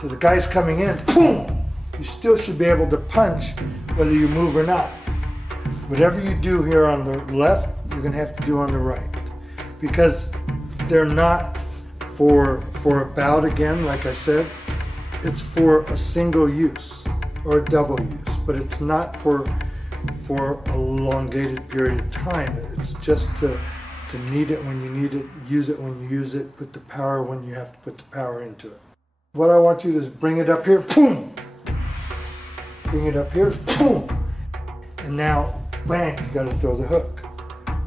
So the guy's coming in, boom! You still should be able to punch whether you move or not. Whatever you do here on the left, you're gonna have to do on the right. Because they're not for a bout again, like I said. It's for a single use or a double use, but it's not for a elongated period of time. It's just to need it when you need it, use it when you use it, put the power when you have to put the power into it. What I want you to do is bring it up here, boom! Bring it up here, boom! And now, bang, you gotta throw the hook.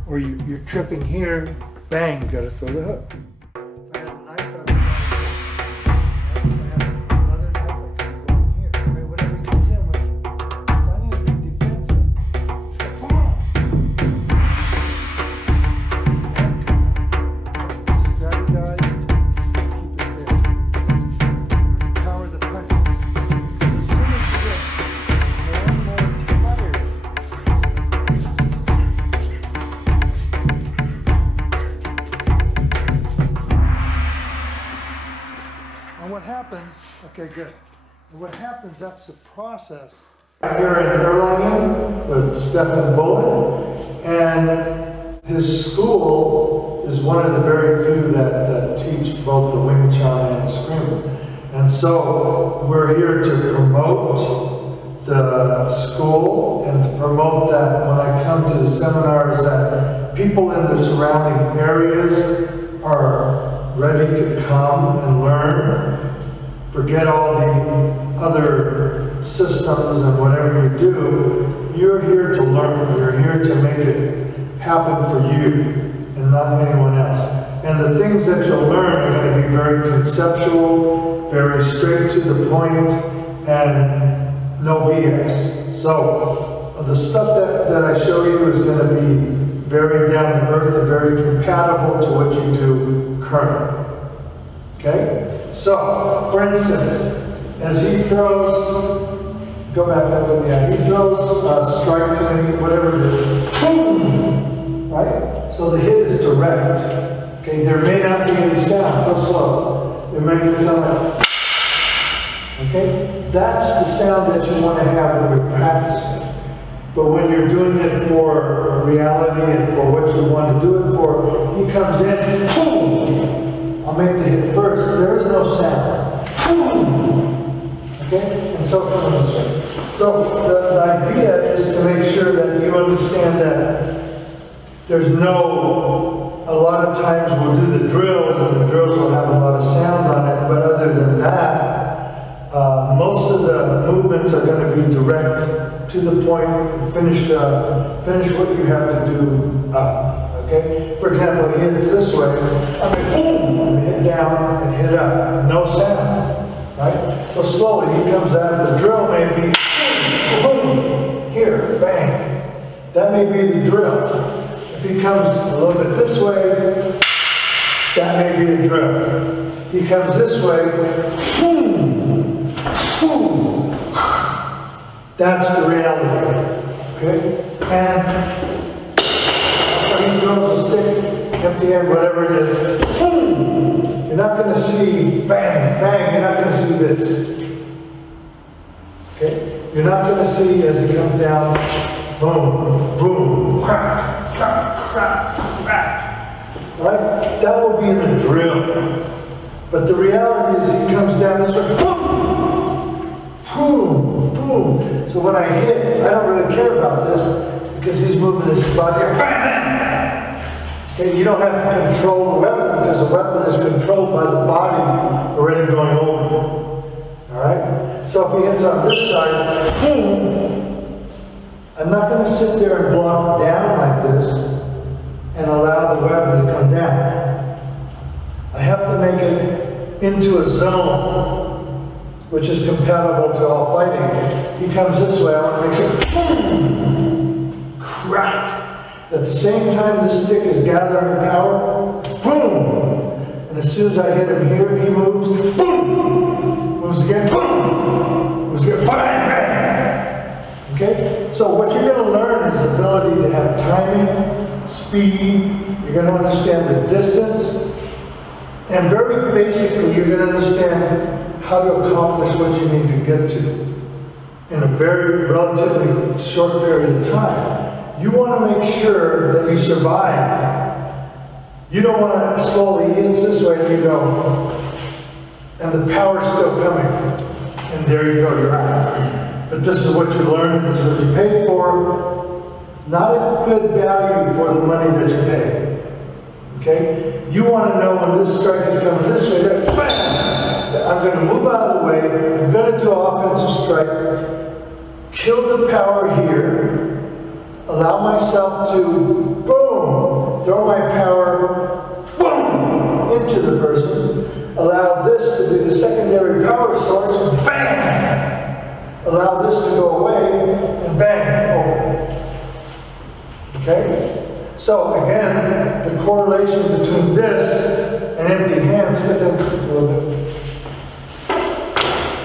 Or you're tripping here, bang, you gotta throw the hook. If I had a knife, I would if I had another knife, I could go in here. Right? Whatever comes in with it. I need to be defensive. Come on! Strategize, keep it there. Power the punches. As soon as you get more and more tired, and what happens, okay, good. And what happens, that's the process. Here in Erlangen with Stephen Bullen, and his school is one of the very few that teach both the Wing Chun and Escrima. And so we're here to promote the school and to promote that when I come to the seminars that people in the surrounding areas are ready to come and learn. Forget all the other systems and whatever you do. You're here to learn. You're here to make it happen for you and not anyone else. And the things that you'll learn are going to be very conceptual, very straight to the point, and no BS. So the stuff that I show you is going to be very down to earth and very compatible to what you do currently. Okay? So, for instance, as he throws, go back over, yeah, he throws a strike to me, whatever it is, boom! Right? So the hit is direct. Okay, there may not be any sound, go slow. There may be sound like, okay? That's the sound that you want to have when you're practicing. But when you're doing it for reality and for what you want to do it for, he comes in, boom! I'll make the hit first. There is no sound. Boom! Okay? And so forth. So the idea is to make sure that you understand that there's no, a lot of times we'll do the drills and the drills will have a lot of sound on it, but other than that, most of the movements are going to be direct to the point and finish what you have to do up. Okay? For example, he hits this way, I mean, boom, and hit down and hit up. No sound. Right? So slowly he comes out, the drill may be boom, boom, here, bang. That may be the drill. If he comes a little bit this way, that may be the drill. He comes this way, boom, boom. That's the reality. Okay? And he throws a stick, empty hand, whatever it is, boom! You're not going to see bang, bang, you're not going to see this. Okay? You're not going to see as he comes down, boom, boom, crack, crack, crack, crack. Right? That will be in a drill. But the reality is he comes down this way, boom, boom, boom. So when I hit, I don't really care about this because he's moving his body, bang, bang. Okay, you don't have to control the weapon because the weapon is controlled by the body already going over. Alright? So if he hits on this side, boom, I'm not going to sit there and block down like this and allow the weapon to come down. I have to make it into a zone which is compatible to all fighting. He comes this way, I want to make sure, boom, crack. At the same time this stick is gathering power, boom! And as soon as I hit him here, he moves, boom! Moves again, boom! Moves again, bang, bang! Okay? So what you're going to learn is the ability to have timing, speed, you're going to understand the distance, and very basically you're going to understand how how to accomplish what you need to get to in a very relatively short period of time. You want to make sure that you survive. You don't want to slowly inch this way and you go, and the power's still coming, and there you go, you're out. But this is what you learned, this is what you paid for. Not a good value for the money that you paid. Okay? You want to know when this strike is coming this way, that bam! I'm going to move out of the way, I'm going to do an offensive strike, kill the power here, allow myself to, boom, throw my power, boom, into the person, allow this to be the secondary power source, bang! Allow this to go away, and bang, over. Okay? So again, the correlation between this and empty hands, a little bit.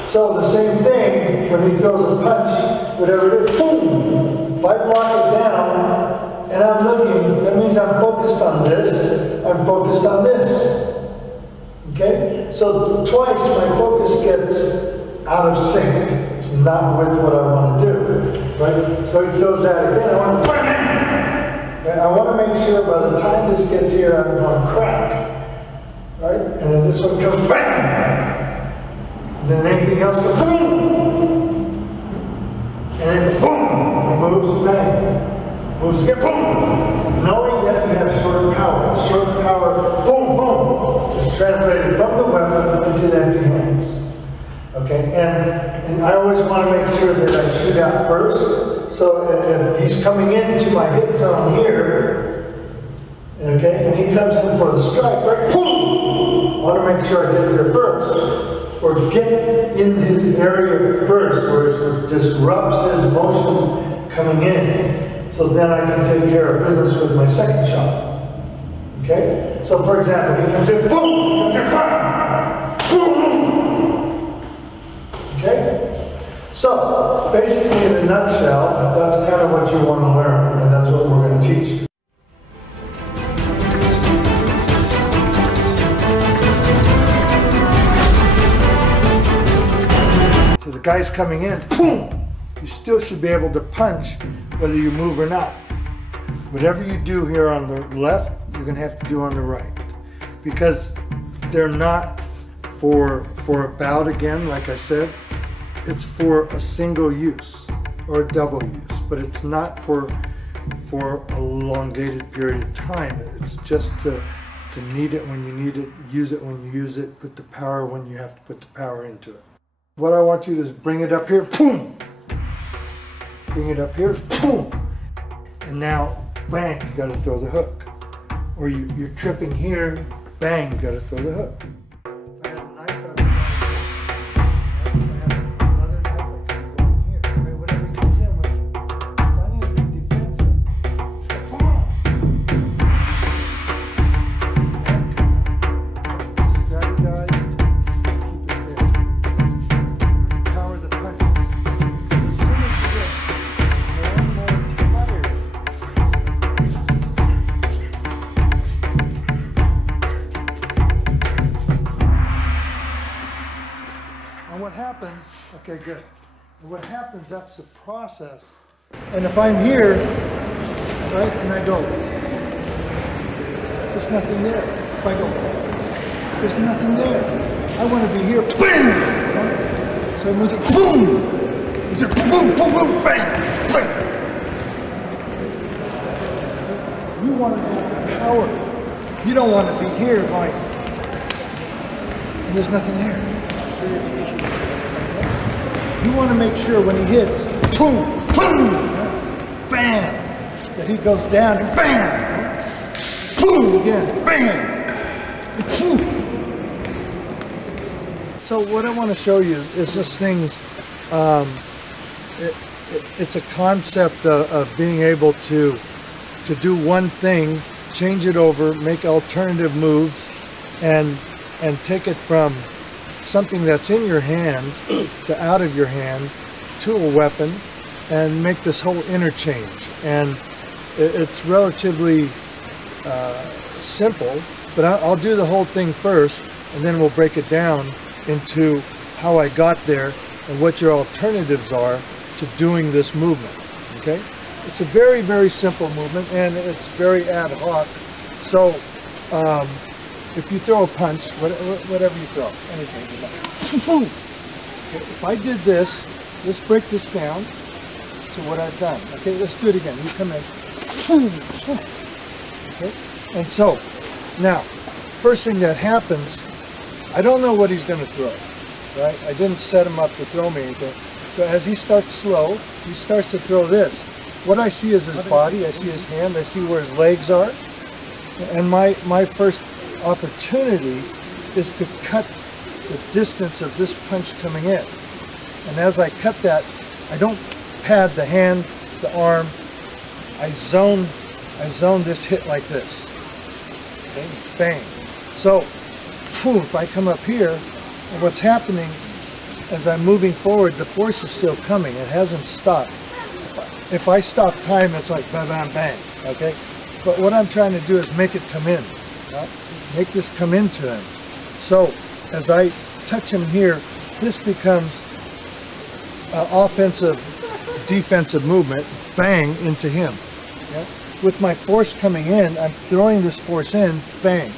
So the same thing, when he throws a punch, whatever it is, boom! If I block it down, and I'm looking, that means I'm focused on this, I'm focused on this. Okay? So twice my focus gets out of sync. It's not with what I want to do. Right? So he throws that again, I want to make sure by the time this gets here, I'm going to crack. Right? And then this one comes bang! And then anything else goes boom! And then boom! It moves, bang! Moves again, boom! Knowing that you have short power, boom, boom! Is translated from the weapon into the empty hands. Okay? And I always want to make sure that I shoot out first. So if he's coming into my hit zone here, okay, and he comes in for the strike, right, boom! I want to make sure I get there first, or get in his area first, where it disrupts his motion coming in, so then I can take care of business with my second shot. Okay? So for example, he comes in, boom! Boom! Okay? So, basically in a nutshell, that's kind of what you want to learn, and that's what we're going to teach. So the guy's coming in, boom! You still should be able to punch whether you move or not. Whatever you do here on the left, you're going to have to do on the right. Because they're not for a bout again, like I said. It's for a single use or a double use, but it's not for a elongated period of time. It's just to need it when you need it, use it when you use it, put the power when you have to put the power into it. What I want you to do is bring it up here, boom! Bring it up here, boom! And now, bang, you gotta throw the hook. Or you're tripping here, bang, you gotta throw the hook. Okay, good. And what happens, that's the process. And if I'm here, right, and I go, there's nothing there. If I go, there's nothing there. I want to be here, bam! Right? So I move it, boom! It's a boom, boom, boom, bang, bang! You want to have the power. You don't want to be here going, and there's nothing there. You want to make sure when he hits, boom, boom, bam, that he goes down and bam, boom again, bam, boom. So what I want to show you is just things, it's a concept of being able to do one thing, change it over, make alternative moves, and take it from something that's in your hand to out of your hand to a weapon and make this whole interchange. And it's relatively simple, but I'll do the whole thing first and then we'll break it down into how I got there and what your alternatives are to doing this movement, okay? It's a very, very simple movement, and it's very ad hoc. So if you throw a punch, whatever you throw, anything you like. Okay, if I did this, let's break this down to what I've done. Okay, let's do it again. You come in. Okay, and so now, first thing that happens, I don't know what he's going to throw, right? I didn't set him up to throw me anything. So as he starts slow, he starts to throw this. What I see is his body, I see his hand, I see where his legs are. And my first opportunity is to cut the distance of this punch coming in. And as I cut that, I don't pad the hand, the arm. I zone this hit like this. Okay, bang. So, poof, if I come up here, and what's happening as I'm moving forward, the force is still coming. It hasn't stopped. If I stop time, it's like bam, bam, bang. Okay. But what I'm trying to do is make it come in. Right? Make this come into him. So as I touch him here, this becomes offensive, defensive movement, bang, into him. Okay? With my force coming in, I'm throwing this force in, bang.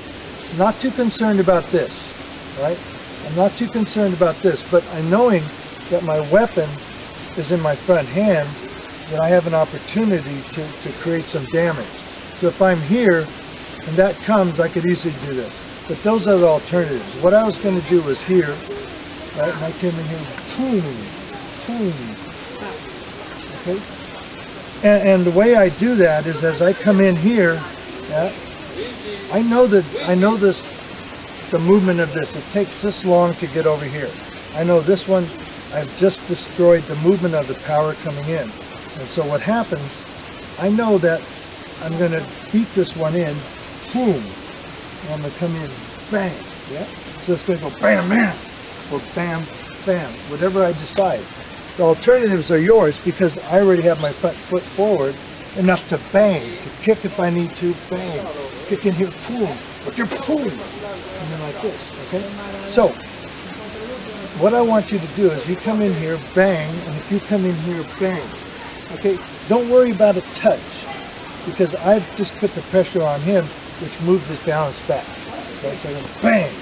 Not too concerned about this, right? I'm not too concerned about this, but I'm knowing that my weapon is in my front hand, that I have an opportunity to create some damage. So if I'm here and that comes, I could easily do this. But those are the alternatives. What I was going to do was here, right? And I came in here, boom, boom. Okay? And the way I do that is as I come in here, yeah, I know this, the movement of this. It takes this long to get over here. I know this one, I've just destroyed the movement of the power coming in. And so what happens, I know that I'm going to beat this one in, boom, and I'm going to come in, bang, yeah? So it's going to go bam, bam, or bam, bam, whatever I decide. The alternatives are yours because I already have my front foot forward enough to bang, to kick if I need to, bang, kick in here, boom, but you're boom, and then like this, okay? So, what I want you to do is you come in here, bang, and if you come in here, bang, okay? Don't worry about a touch, because I've just put the pressure on him, which moved his balance back. Right? So I'm going to bang.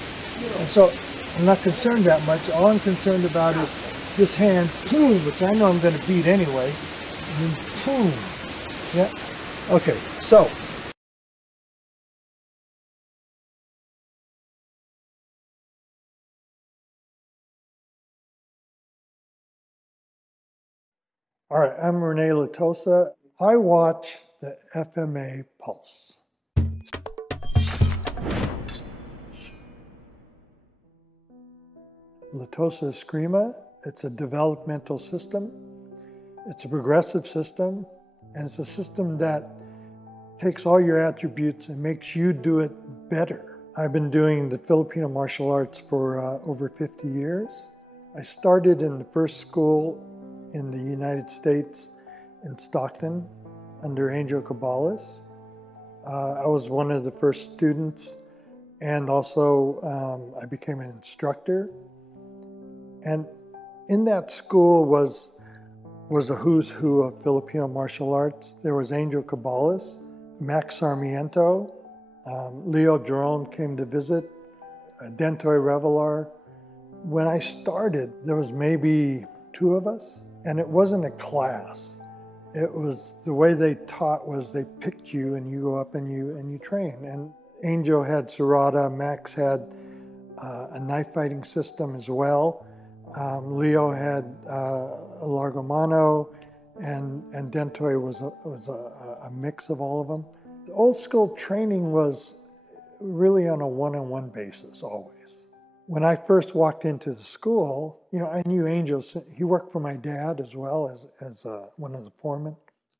And so I'm not concerned that much. All I'm concerned about is this hand, boom, which I know I'm going to beat anyway. And then boom. Yeah. Okay, so. All right, I'm Rene Latosa. I watch the FMA Pulse. Latosa Escrima, it's a developmental system. It's a progressive system, and it's a system that takes all your attributes and makes you do it better. I've been doing the Filipino martial arts for over 50 years. I started in the first school in the United States in Stockton under Angel Cabales. I was one of the first students, and also I became an instructor. And in that school was a who's who of Filipino martial arts. There was Angel Cabales, Maximo Sarmiento, Leo Giron came to visit, Dentoy Revilar. When I started, there was maybe 2 of us, and it wasn't a class. It was the way they taught was they picked you and you go up and you train. And Angel had Serrada, Max had a knife fighting system as well. Leo had a Largo Mano, and Dentoy was a mix of all of them. The old school training was really on a one-on-one basis always. When I first walked into the school, you know, I knew Angel. He worked for my dad as well as one of the foremen.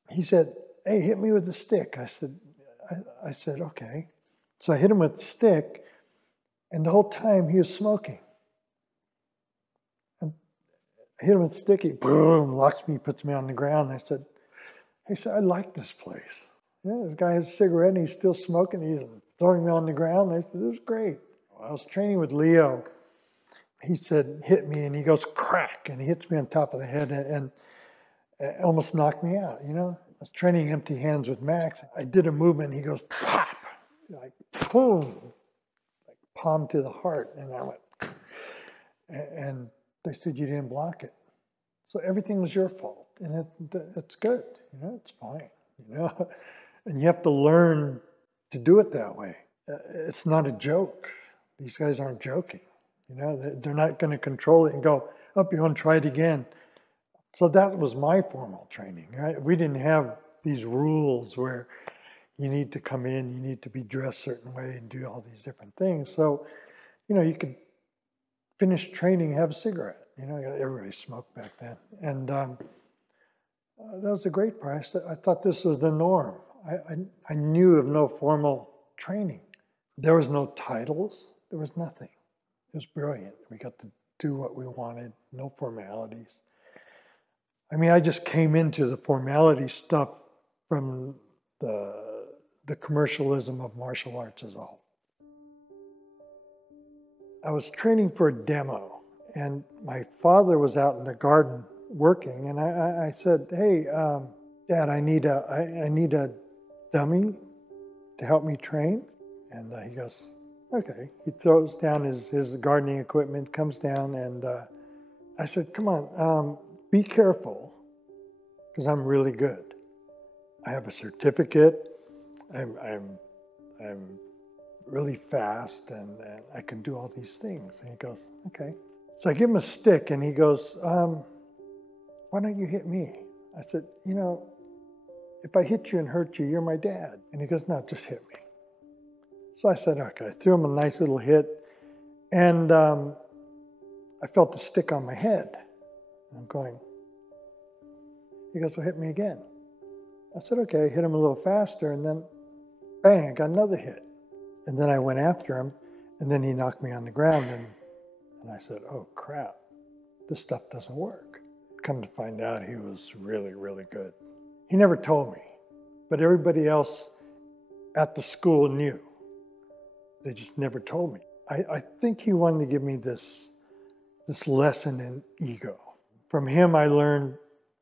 He said, "Hey, hit me with the stick." I said, "Okay." So I hit him with the stick, and the whole time he was smoking. And I hit him with the stick, he boom, locks me, puts me on the ground. And I said, I like this place. Yeah, this guy has a cigarette and he's still smoking. He's throwing me on the ground. And I said, this is great. I was training with Leo he said, hit me, and he goes, crack, and he hits me on top of the head and almost knocked me out, you know? I was training empty hands with Max. I did a movement, and he goes, pop, like, boom, like palm to the heart. And I went, and they said, you didn't block it. So everything was your fault, and it's good, you know, it's fine, you know? And you have to learn to do it that way. It's not a joke. These guys aren't joking. You know, they're not going to control it and go, up, you want to try it again. So that was my formal training, right? We didn't have these rules where you need to come in, you need to be dressed a certain way and do all these different things. So, you know, you could finish training, have a cigarette. You know, everybody smoked back then. And that was a great price. I thought this was the norm. I knew of no formal training. There was no titles. There was nothing. It was brilliant. We got to do what we wanted, no formalities. I mean, I just came into the formality stuff from the commercialism of martial arts as a whole. I was training for a demo, and my father was out in the garden working, and I said, hey, Dad, I need a dummy to help me train. And he goes, okay. He throws down his gardening equipment, comes down, and I said, come on, be careful, because I'm really good. I have a certificate. I'm really fast, and I can do all these things. And he goes, okay. So I give him a stick, and he goes, why don't you hit me? I said, you know, if I hit you and hurt you, you're my dad. And he goes, no, just hit me. So I said, okay. I threw him a nice little hit, and I felt the stick on my head. I'm going, he goes, well, hit me again. I said, okay. I hit him a little faster, and then bang, I got another hit. And then I went after him, and then he knocked me on the ground, and I said, oh, crap, this stuff doesn't work. Come to find out, he was really, really good. He never told me, but everybody else at the school knew. They just never told me. I think he wanted to give me this lesson in ego. From him, I learned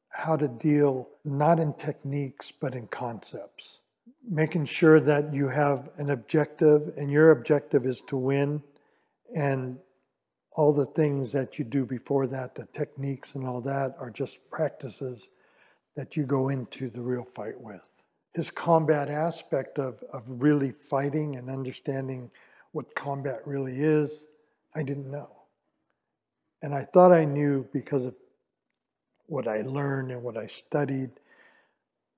how to deal not in techniques, but in concepts. Making sure that you have an objective, and your objective is to win, and all the things that you do before that, the techniques and all that, are just practices that you go into the real fight with. His combat aspect of really fighting and understanding what combat really is, I didn't know. And I thought I knew because of what I learned and what I studied,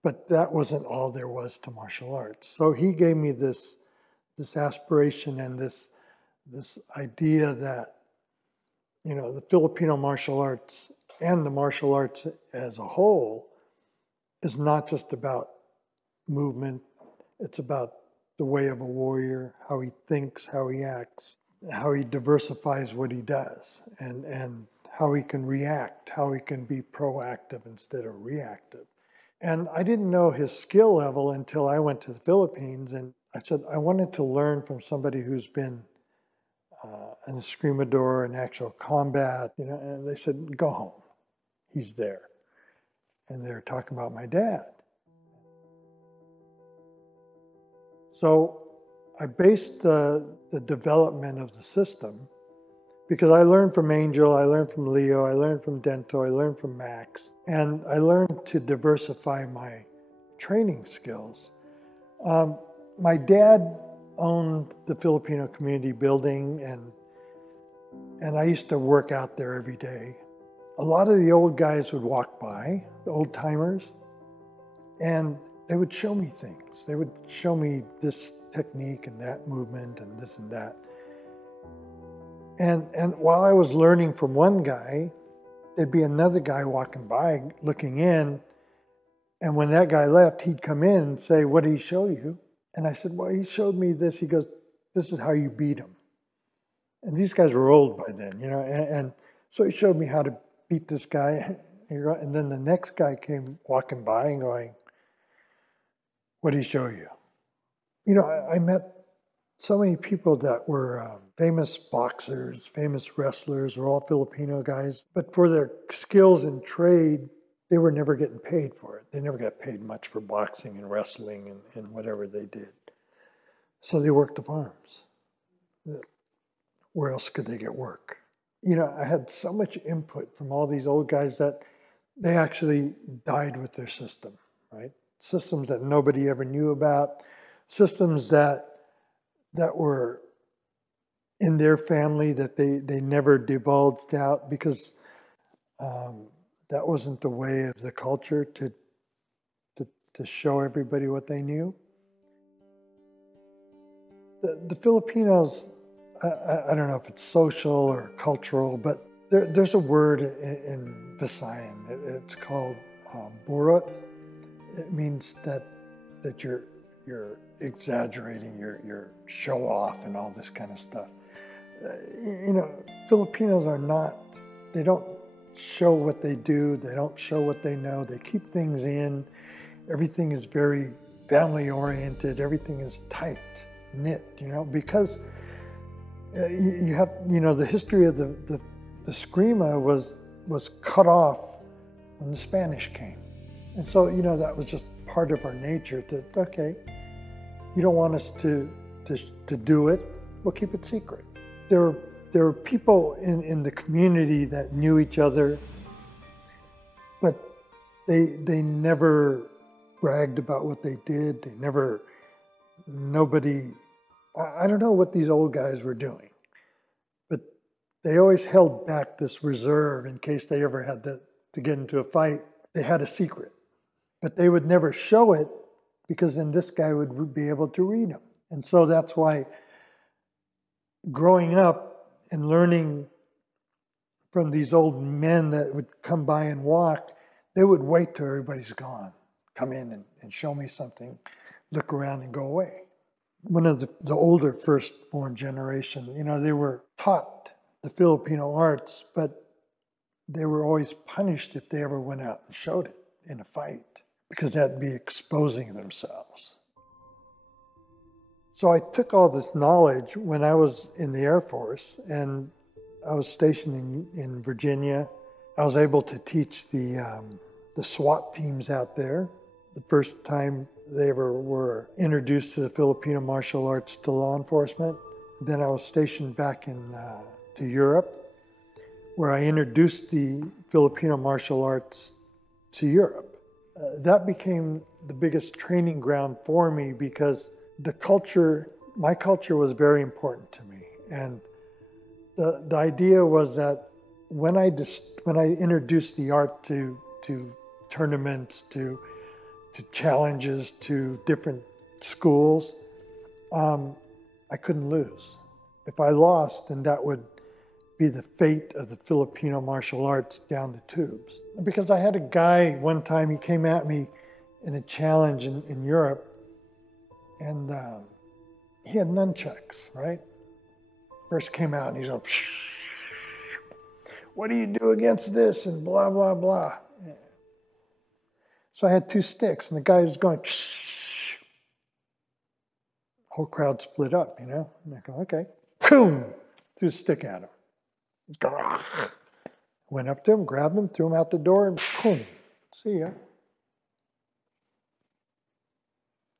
but that wasn't all there was to martial arts. So he gave me this aspiration and this idea that, you know, the Filipino martial arts and the martial arts as a whole is not just about movement. It's about the way of a warrior, how he thinks, how he acts, how he diversifies what he does, and how he can react, how he can be proactive instead of reactive. And I didn't know his skill level until I went to the Philippines, and I said, I wanted to learn from somebody who's been an Escrimador in actual combat, you know, and they said, go home, he's there. And they were talking about my dad. So I based the development of the system, because I learned from Angel, I learned from Leo, I learned from Dentoy, I learned from Max, and I learned to diversify my training skills. My dad owned the Filipino community building, and I used to work out there every day. A lot of the old guys would walk by, the old timers, and they would show me things. They would show me this technique and that movement and this and that. And while I was learning from one guy, there'd be another guy walking by looking in, and when that guy left, he'd come in and say, what did he show you? And I said, well, he showed me this. He goes, this is how you beat him. And these guys were old by then, you know, and so he showed me how to beat this guy. And then the next guy came walking by and going, what did he show you? You know, I met so many people that were famous boxers, famous wrestlers, were all Filipino guys, but for their skills in trade, they were never getting paid for it. They never got paid much for boxing and wrestling and whatever they did. So they worked the farms. Where else could they get work? You know, I had so much input from all these old guys that they actually died with their system, right? Systems that nobody ever knew about, systems that were in their family that they never divulged out because that wasn't the way of the culture to show everybody what they knew. The Filipinos, I don't know if it's social or cultural, but there's a word in Visayan. It's called burot. It means that you're exaggerating, your show off and all this kind of stuff. You know, Filipinos are not, they don't show what they do, they don't show what they know, they keep things in. Everything is very family oriented, everything is tight knit, you know, because you have, you know, the history of the Escrima was cut off when the Spanish came. And so, you know, that was just part of our nature that, okay, you don't want us to do it, we'll keep it secret. There were people in the community that knew each other, but they never bragged about what they did. They never, nobody, I don't know what these old guys were doing, but they always held back this reserve in case they ever had to get into a fight. They had a secret, but they would never show it because then this guy would be able to read them. And so that's why growing up and learning from these old men that would come by and walk, they would wait till everybody's gone, come in and show me something, look around and go away. One of the older firstborn generation, you know, they were taught the Filipino arts, but they were always punished if they ever went out and showed it in a fight, because that'd be exposing themselves. So I took all this knowledge when I was in the Air Force, and I was stationed in Virginia. I was able to teach the SWAT teams out there. The first time they ever were introduced to the Filipino martial arts to law enforcement. Then I was stationed back to Europe, where I introduced the Filipino martial arts to Europe. That became the biggest training ground for me because the culture, my culture was very important to me. And the idea was that when I introduced the art to tournaments, to challenges, to different schools, I couldn't lose. If I lost, then that would be the fate of the Filipino martial arts down the tubes. Because I had a guy one time, he came at me in a challenge in Europe, and he had nunchucks, right? First came out and he's going, what do you do against this? And blah, blah, blah. So I had two sticks and the guy was going, whole crowd split up, you know? And I go, okay, boom, threw a stick at him. Went up to him, grabbed him, threw him out the door, and boom, see ya.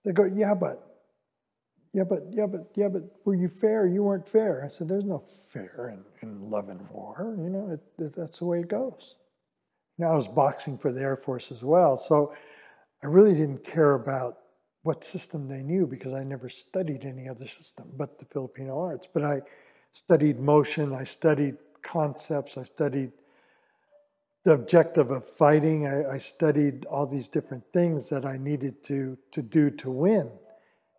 They go, yeah, but were you fair? You weren't fair. I said, there's no fair in love and war. You know, that's the way it goes. Now, I was boxing for the Air Force as well, so I really didn't care about what system they knew because I never studied any other system but the Filipino arts. But I studied motion, I studied concepts, I studied the objective of fighting, I studied all these different things that I needed to do to win.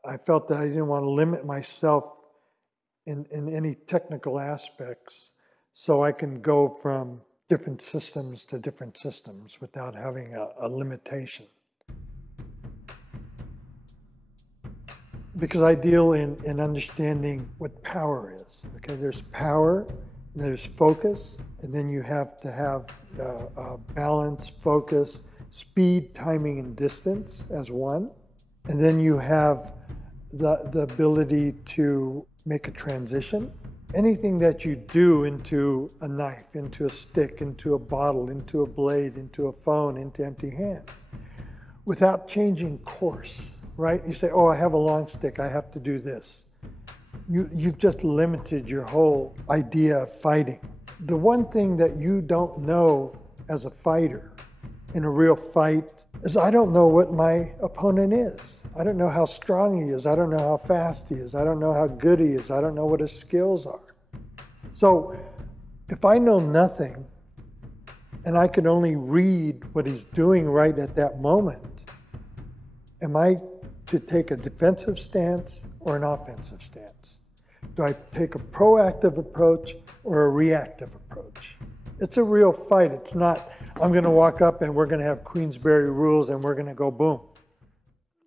I felt that I didn't want to limit myself in any technical aspects, so I can go from different systems to different systems without having a limitation. Because I deal in understanding what power is. Okay, there's power, there's focus, and then you have to have balance, focus, speed, timing, and distance as one. And then you have the ability to make a transition. Anything that you do into a knife, into a stick, into a bottle, into a blade, into a phone, into empty hands, without changing course, right? You say, oh, I have a long stick, I have to do this. You've just limited your whole idea of fighting. The one thing that you don't know as a fighter in a real fight is I don't know what my opponent is. I don't know how strong he is. I don't know how fast he is. I don't know how good he is. I don't know what his skills are. So if I know nothing and I can only read what he's doing right at that moment, am I to take a defensive stance or an offensive stance? Do I take a proactive approach or a reactive approach? It's a real fight. It's not, I'm going to walk up and we're going to have Queensberry rules and we're going to go boom.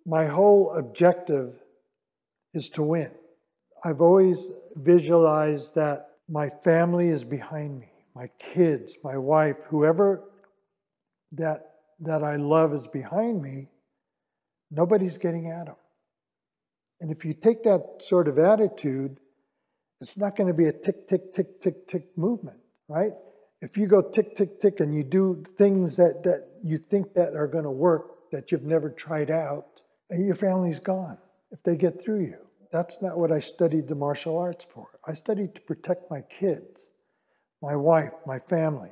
My whole objective is to win. I've always visualized that my family is behind me, my kids, my wife, whoever that I love is behind me, nobody's getting at them. And if you take that sort of attitude, it's not going to be a tick, tick, tick, tick, tick movement, right? If you go tick, tick, tick, and you do things that you think that are going to work, that you've never tried out, and your family's gone if they get through you. That's not what I studied the martial arts for. I studied to protect my kids, my wife, my family.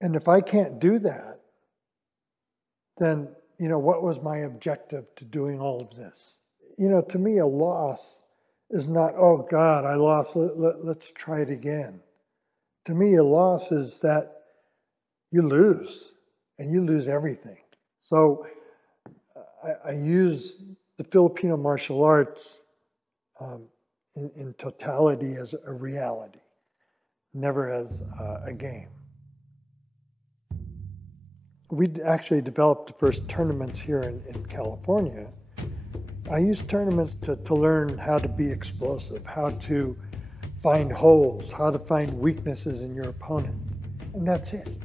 And if I can't do that, then, what was my objective to doing all of this? To me, a loss is not, oh God, I lost, let's try it again. To me, a loss is that you lose, and you lose everything. So I use the Filipino martial arts in totality as a reality, never as a game. We actually developed the first tournaments here in California. I used tournaments to learn how to be explosive, how to find holes, how to find weaknesses in your opponent, and that's it.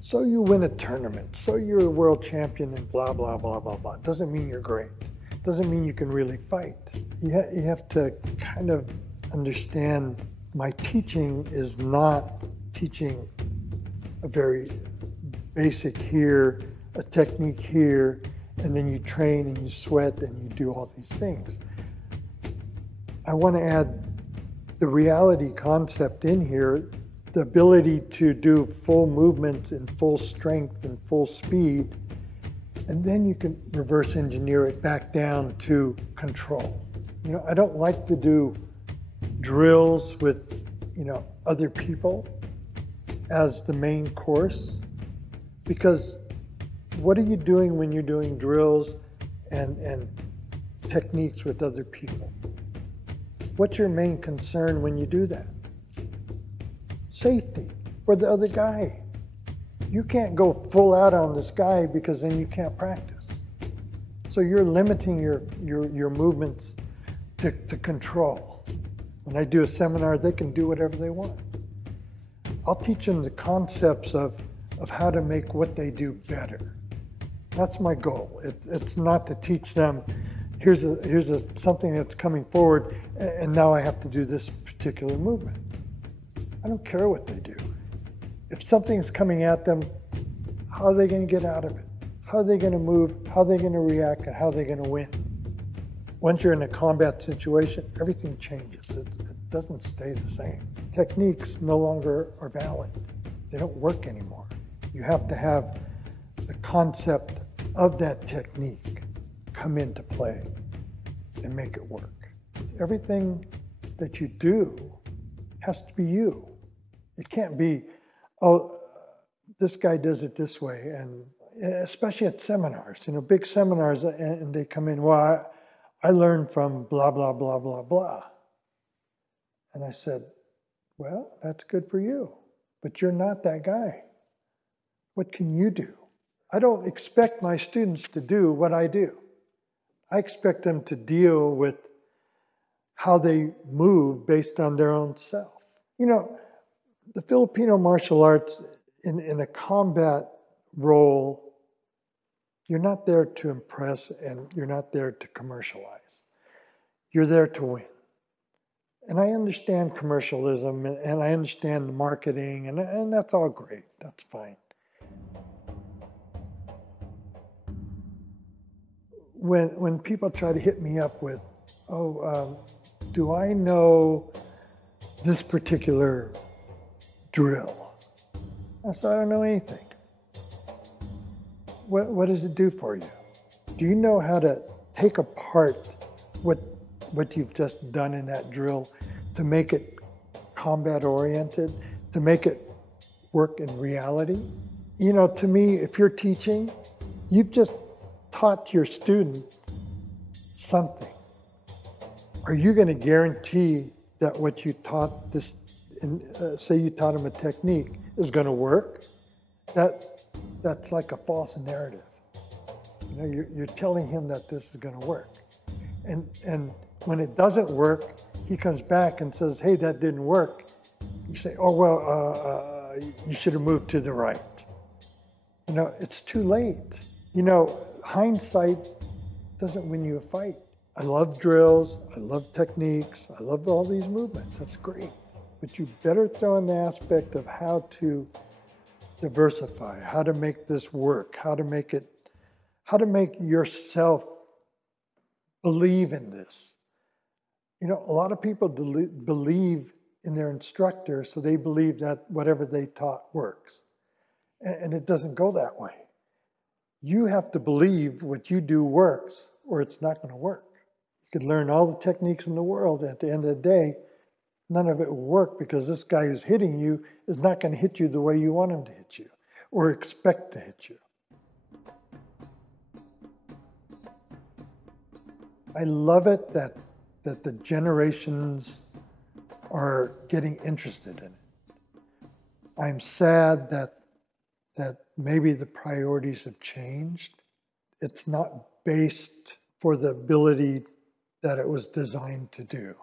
So you win a tournament, so you're a world champion and blah, blah, blah, blah, blah. Doesn't mean you're great. Doesn't mean you can really fight. You have to kind of understand my teaching is not teaching a very basic here, a technique here, and then you train and you sweat and you do all these things. I want to add the reality concept in here, the ability to do full movements in full strength and full speed, and then you can reverse engineer it back down to control. I don't like to do drills with, other people as the main course, because what are you doing when you're doing drills and techniques with other people? What's your main concern when you do that? Safety for the other guy. You can't go full out on this guy because then you can't practice. So you're limiting your movements to control. When I do a seminar, they can do whatever they want. I'll teach them the concepts of how to make what they do better. That's my goal. It's not to teach them, here's something that's coming forward, and now I have to do this particular movement. I don't care what they do. If something's coming at them, how are they going to get out of it? How are they going to move? How are they going to react? And how are they going to win? Once you're in a combat situation, everything changes. It doesn't stay the same. Techniques no longer are valid. They don't work anymore. You have to have the concept of that technique come into play and make it work. Everything that you do has to be you. It can't be, oh, this guy does it this way, and especially at seminars, big seminars, and they come in, well, I learned from blah, blah, blah, blah, blah. And I said, well, that's good for you, but you're not that guy. What can you do? I don't expect my students to do what I do. I expect them to deal with how they move based on their own self. The Filipino martial arts, in a combat role, you're not there to impress and you're not there to commercialize. You're there to win. And I understand commercialism and I understand marketing, and that's all great. That's fine. When people try to hit me up with, do I know this particular drill? I said, I don't know anything. What does it do for you? Do you know how to take apart what you've just done in that drill to make it combat oriented, to make it work in reality? You know, to me, if you're teaching, you've just taught your student something. Are you going to guarantee that what you taught this, say you taught him a technique, is going to work? That's like a false narrative. You know, you're telling him that this is going to work. And when it doesn't work, he comes back and says, hey, that didn't work. You say, oh, well, you should have moved to the right. You know, it's too late. You know, hindsight doesn't win you a fight. I love drills, I love techniques, I love all these movements. That's great. But you better throw in the aspect of how to diversify, how to make this work, how to make yourself believe in this. You know, a lot of people believe in their instructor, so they believe that whatever they taught works. And it doesn't go that way. You have to believe what you do works, or it's not going to work. You could learn all the techniques in the world. At the end of the day, none of it will work because this guy who's hitting you is not going to hit you the way you want him to hit you or expect to hit you. I love it that the generations are getting interested in it. I'm sad that maybe the priorities have changed. It's not based for the ability that it was designed to do.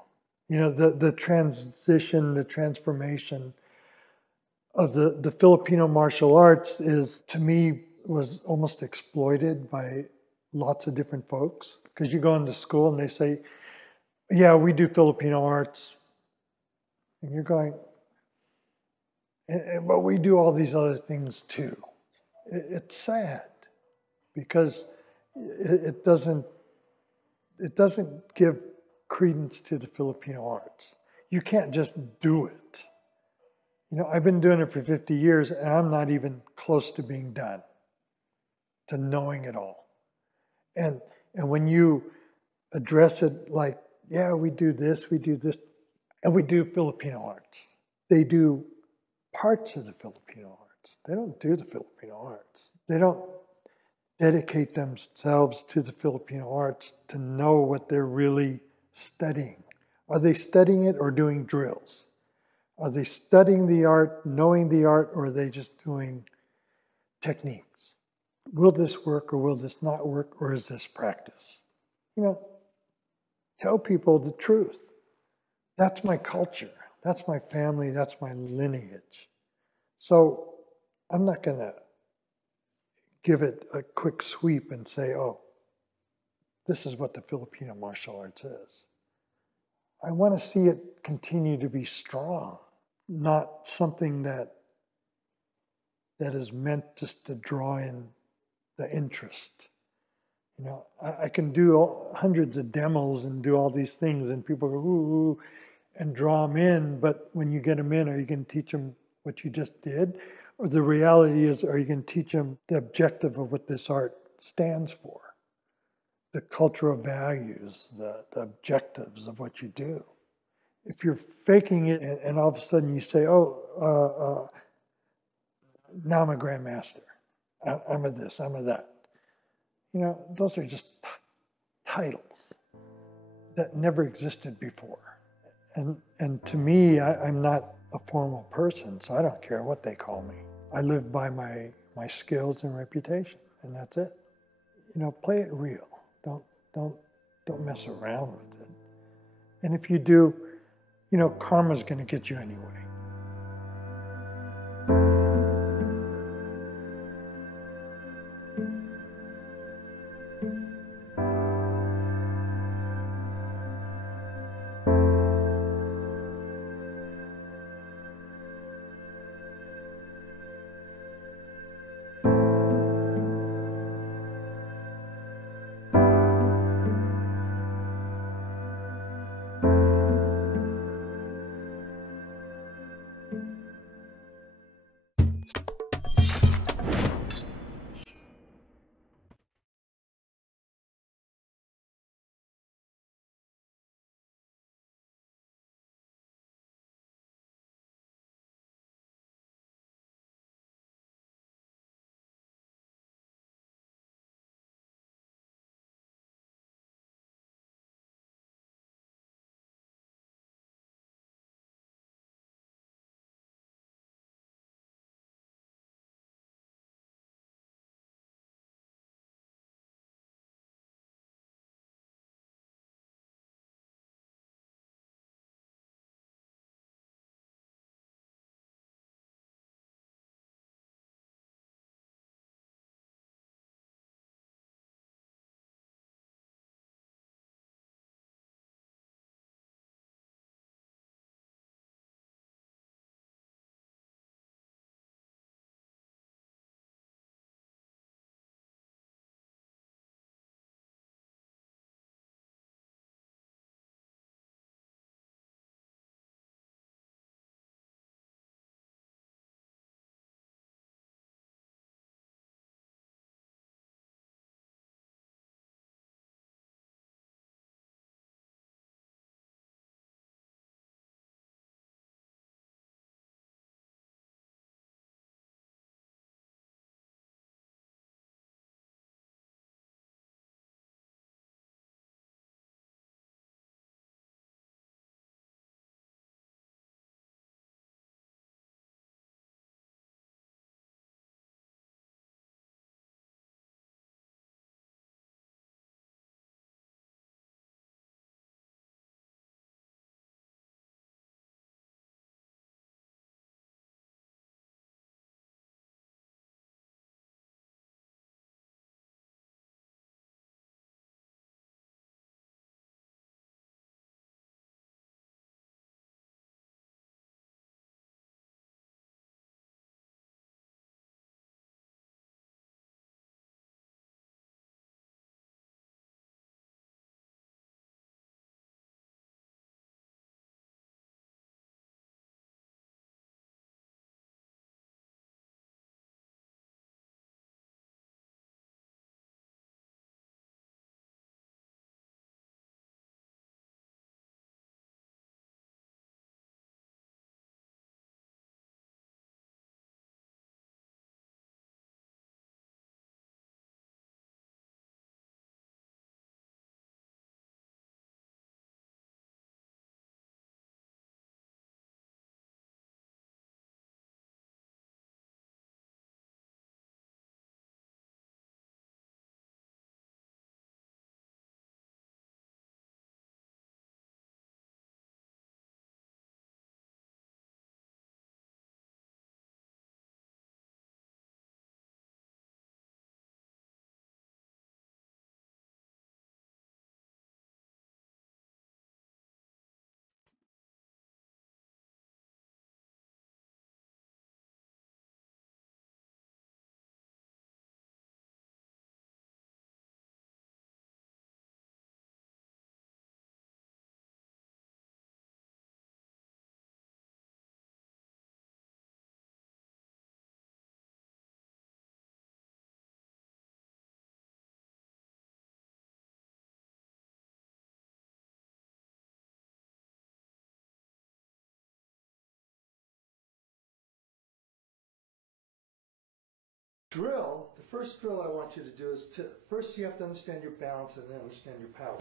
You know, the transition, the transformation of the Filipino martial arts is, to me, was almost exploited by lots of different folks. Because you go into school and they say, yeah, we do Filipino arts. And you're going, but we do all these other things too. It's sad because it doesn't give credence to the Filipino arts. You can't just do it. You know, I've been doing it for 50 years and I'm not even close to being done, to knowing it all. And when you address it like, yeah, we do this, and we do Filipino arts. They do parts of the Filipino arts. They don't do the Filipino arts. They don't dedicate themselves to the Filipino arts to know what they're really studying. Are they studying it or doing drills? Are they studying the art, knowing the art, or are they just doing techniques? Will this work or will this not work, or is this practice? You know, tell people the truth. That's my culture. That's my family. That's my lineage. So I'm not going to give it a quick sweep and say, oh, this is what the Filipino martial arts is. I want to see it continue to be strong, not something that is meant just to draw in the interest. You know, I can do hundreds of demos and do all these things and people go, ooh, and draw them in. But when you get them in, are you going to teach them what you just did? Or the reality is, are you going to teach them the objective of what this art stands for? The cultural values, the objectives of what you do. If you're faking it and all of a sudden you say, oh, now I'm a Grandmaster. I'm a this, I'm a that. You know, those are just titles that never existed before. And to me, I'm not a formal person, so I don't care what they call me. I live by my skills and reputation, and that's it. You know, play it real. Don't mess around with it. And if you do, you know, karma's going to get you anyway. Drill, the first drill I want you to do is first you have to understand your balance and then understand your power.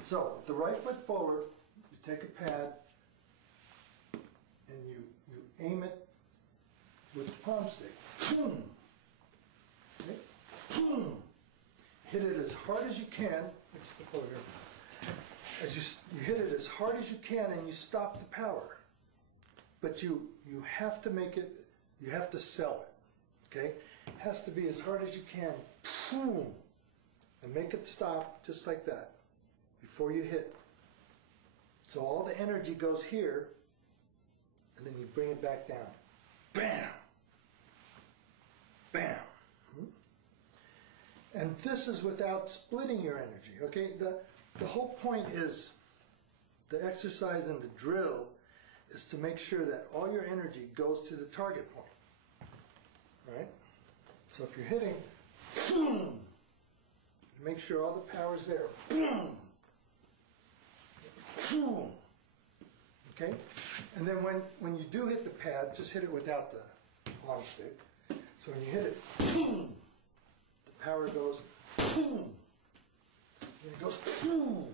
So, with the right foot forward, you take a pad and you aim it with the palm stick. Okay? Hit it as hard as you can. Let's flip over here. As you hit it as hard as you can and you stop the power. But you have to make it, you have to sell it. Okay? It has to be as hard as you can. And make it stop just like that before you hit. So all the energy goes here and then you bring it back down. Bam! Bam! And this is without splitting your energy. Okay? The whole point is the exercise and the drill is to make sure that all your energy goes to the target point. Right? So if you're hitting, boom, make sure all the power's there. Boom, boom. Okay? And then when you do hit the pad, just hit it without the palm stick. So when you hit it, boom, the power goes boom. And it goes boom.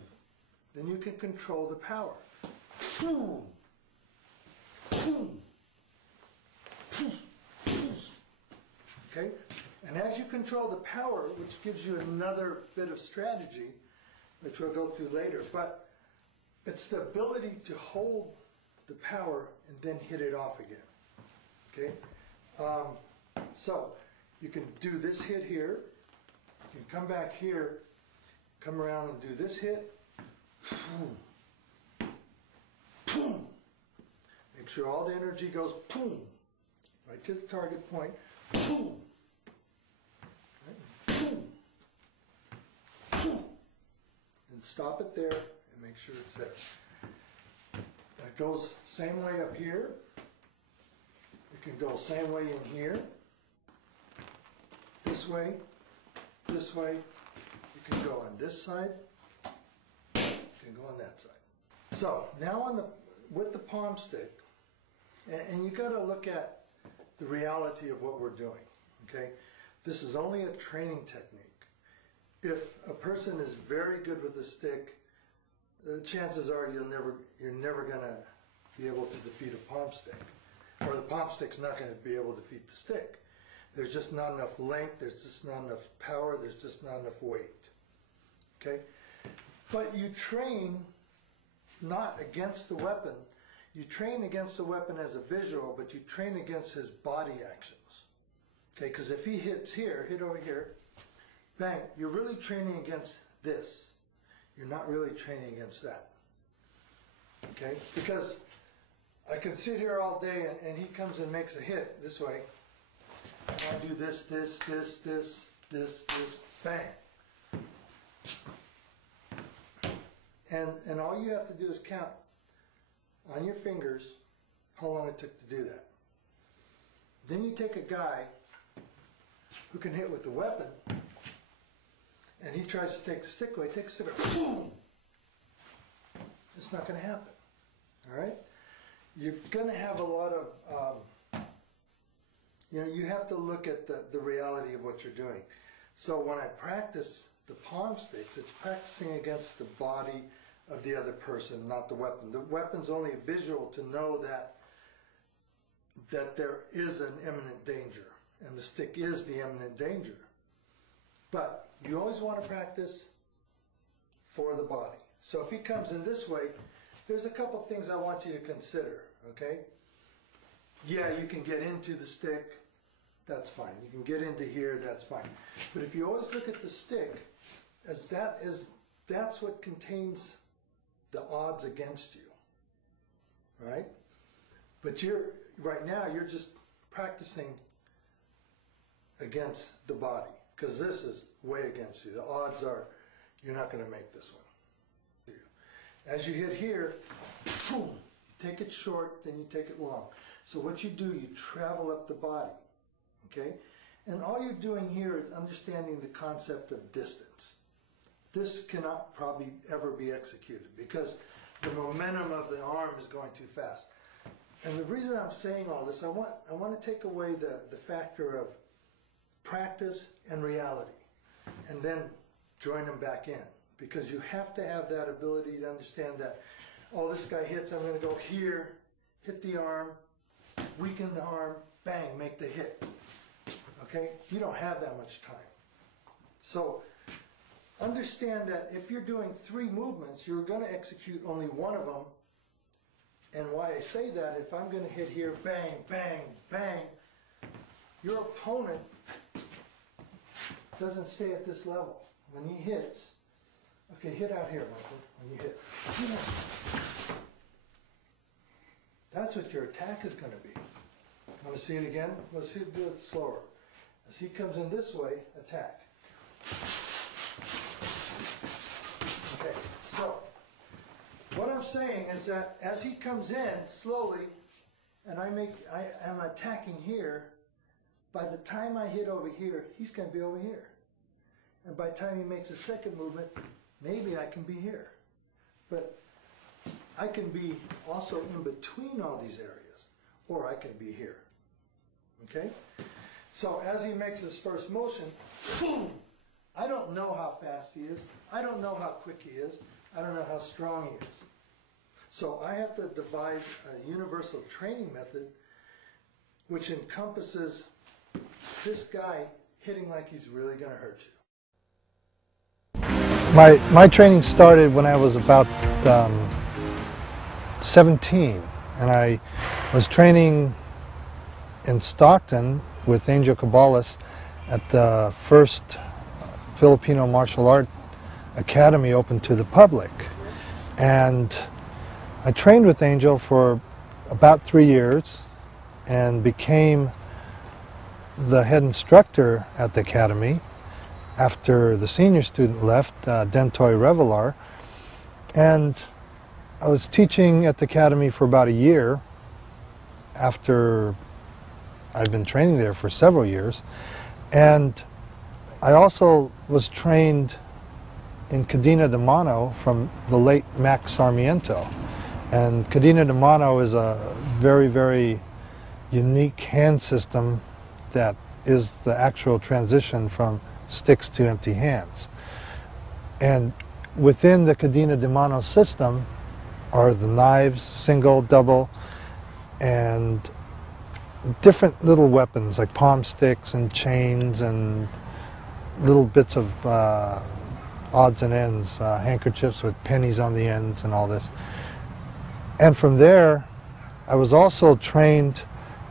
Then you can control the power. Boom. Boom. Boom. Okay? And as you control the power, which gives you another bit of strategy, which we'll go through later, but it's the ability to hold the power and then hit it off again. Okay? So, you can do this hit here, you can come back here, come around and do this hit, boom, boom. Make sure all the energy goes boom, right to the target point, boom. Right? Boom. Boom. And stop it there and make sure it's there. That goes same way up here. It can go same way in here. This way. This way. You can go on this side. You can go on that side. So now with the palm stick, and you got to look at the reality of what we're doing. Okay, this is only a training technique. If a person is very good with the stick, the chances are you're never going to be able to defeat a palm stick, or the palm stick's not going to be able to defeat the stick. There's just not enough length. There's just not enough power. There's just not enough weight. Okay, but you train not against the weapon. You train against the weapon as a visual, but you train against his body actions. Okay, because if he hits here, hit over here, bang, you're really training against this. You're not really training against that. Okay, because I can sit here all day and he comes and makes a hit this way. And I do this, bang. And all you have to do is count on your fingers how long it took to do that. Then you take a guy who can hit with the weapon, and he tries to take the stick away, takes the stick away, boom! It's not going to happen. All right? You're going to have a lot of, you have to look at the reality of what you're doing. So when I practice the palm sticks, it's practicing against the body of the other person, not the weapon. The weapon's only a visual to know that there is an imminent danger, and the stick is the imminent danger. But you always want to practice for the body. So if he comes in this way, there's a couple things I want you to consider, okay? Yeah, you can get into the stick, that's fine. You can get into here, that's fine. But if you always look at the stick, as that's what contains the odds against you, right? But right now you're just practicing against the body, because this is way against you. The odds are you're not going to make this one. As you hit here, boom, you take it short, then you take it long. So what you do, you travel up the body, okay? And all you're doing here is understanding the concept of distance. This cannot probably ever be executed because the momentum of the arm is going too fast. And the reason I'm saying all this, I want to take away the factor of practice and reality, and then join them back in. Because you have to have that ability to understand that, oh, this guy hits, I'm going to go here, hit the arm, weaken the arm, bang, make the hit. Okay? You don't have that much time. So understand that if you're doing 3 movements, you're going to execute only one of them. And why I say that, if I'm going to hit here, bang, bang, bang, your opponent doesn't stay at this level. When he hits, okay, hit out here, Michael, when you hit. That's what your attack is going to be. Want to see it again? Let's do it slower. As he comes in this way, attack. Okay, so what I'm saying is that as he comes in slowly, and I'm attacking here, by the time I hit over here, he's going to be over here. And by the time he makes a second movement, maybe I can be here. But I can be also in between all these areas, or I can be here. Okay? So as he makes his first motion, boom! I don't know how fast he is. I don't know how quick he is. I don't know how strong he is. So I have to devise a universal training method which encompasses this guy hitting like he's really going to hurt you. My training started when I was about 17, and I was training in Stockton with Angel Cabales at the first Filipino Martial Arts Academy open to the public. And I trained with Angel for about 3 years and became the head instructor at the academy after the senior student left, Dentoy Revilar. And I was teaching at the academy for about a year after I've been training there for several years. And I also was trained in Kadena de Mano from the late Max Sarmiento. And Kadena de Mano is a very, very unique hand system that is the actual transition from sticks to empty hands. And within the Kadena de Mano system are the knives, single, double, and different little weapons like palm sticks and chains and little bits of odds and ends, handkerchiefs with pennies on the ends and all this. And from there, I was also trained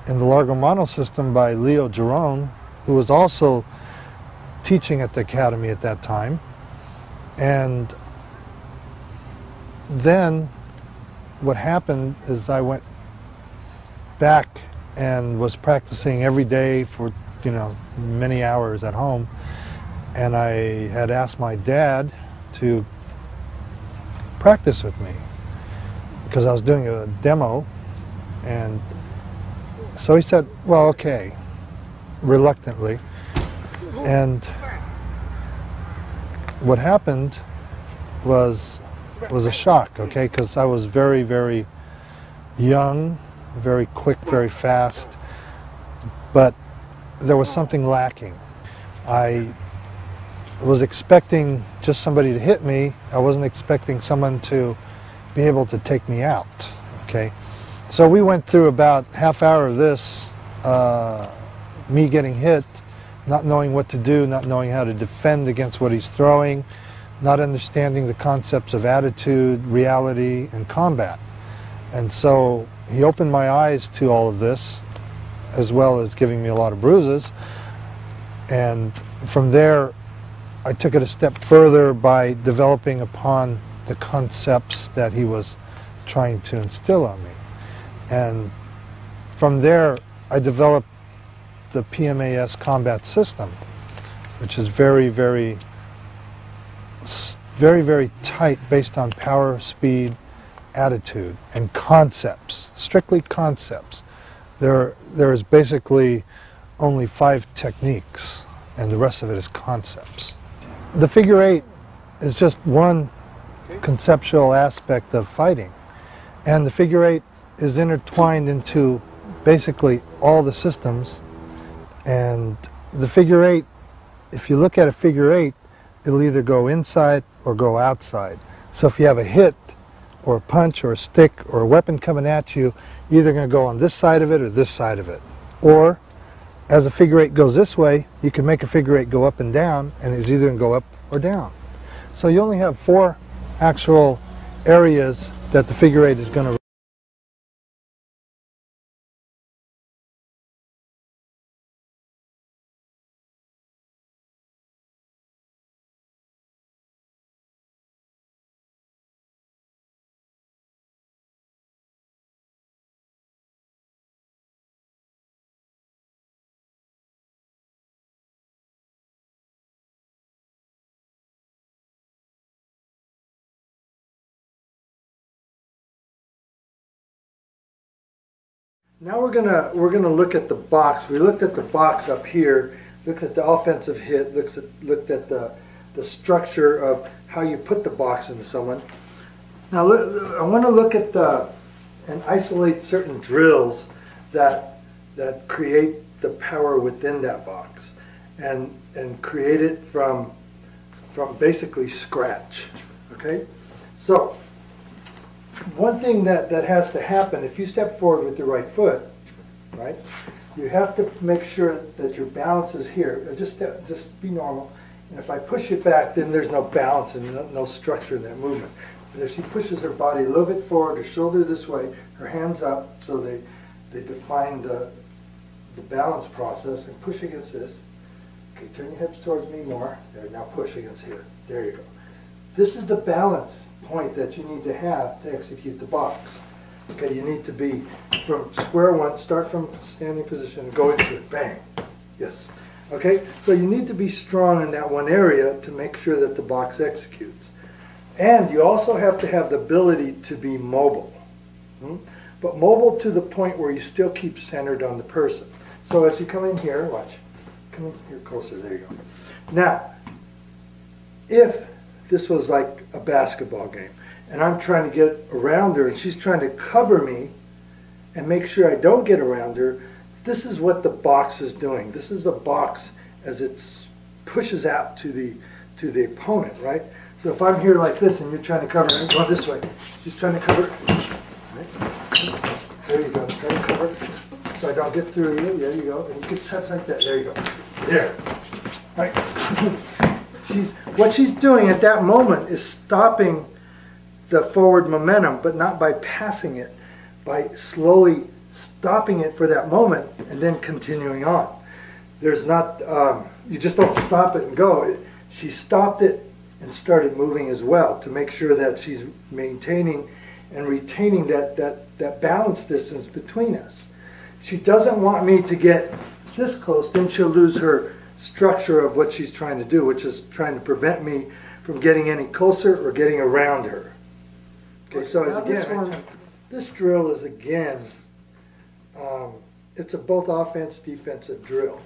in the Largo Mano system by Giron, who was also teaching at the academy at that time. And then what happened is I went back and was practicing every day for, many hours at home. And I had asked my dad to practice with me because I was doing a demo. And so he said, well, okay, reluctantly. And what happened was a shock, okay, because I was very, very young, very quick, very fast, but there was something lacking. I was expecting just somebody to hit me. I wasn't expecting someone to be able to take me out, okay? So we went through about half hour of this, me getting hit, not knowing what to do, not knowing how to defend against what he's throwing, not understanding the concepts of attitude, reality, and combat. And so he opened my eyes to all of this, as well as giving me a lot of bruises. And from there, I took it a step further by developing upon the concepts that he was trying to instill on me. And from there, I developed the PMAS combat system, which is very, very tight, based on power, speed, attitude, and concepts, strictly concepts. There is basically only 5 techniques, and the rest of it is concepts. The figure 8 is just one conceptual aspect of fighting, and the figure 8 is intertwined into basically all the systems, and the figure eight, if you look at a figure eight, it'll either go inside or go outside. So if you have a hit or a punch or a stick or a weapon coming at you, you're either going to go on this side of it or this side of it. Or as a figure eight goes this way, you can make a figure eight go up and down, and it's either going to go up or down. So you only have 4 actual areas that the figure eight is going to. Now we're gonna look at the box. We looked at the box up here, looked at the offensive hit, looked at the structure of how you put the box into someone. Now I want to look at and isolate certain drills that create the power within that box, and create it from basically scratch. Okay, so. One thing that has to happen, if you step forward with your right foot, right, you have to make sure that your balance is here. Just be normal. And if I push it back, then there's no balance and no structure in that movement. But if she pushes her body a little bit forward, her shoulder this way, her hands up, so they define the balance process, and push against this. Okay, turn your hips towards me more. There, now push against here. There you go. This is the balance point that you need to have to execute the box. Okay, you need to be from square one, start from standing position and go into it. Bang. Yes. Okay, so you need to be strong in that one area to make sure that the box executes. And you also have to have the ability to be mobile. But mobile to the point where you still keep centered on the person. So as you come in here, watch. Come in here closer, there you go. Now, if this was like a basketball game, and I'm trying to get around her, and she's trying to cover me and make sure I don't get around her, this is what the box is doing. This is the box as it pushes out to the opponent, right? So if I'm here like this, and you're trying to cover me, go this way. She's trying to cover, right? There you go. Trying to cover, so I don't get through you. There you go. And you can touch like that. There you go. There. Right. What she's doing at that moment is stopping the forward momentum, but not by passing it, by slowly stopping it for that moment and then continuing on. There's not, you just don't stop it and go. She stopped it and started moving as well to make sure that she's maintaining and retaining that balance distance between us. She doesn't want me to get this close, then she'll lose her structure of what she's trying to do, which is trying to prevent me from getting any closer or getting around her. Okay, so as again, this drill is again, it's a both offense, defensive drill.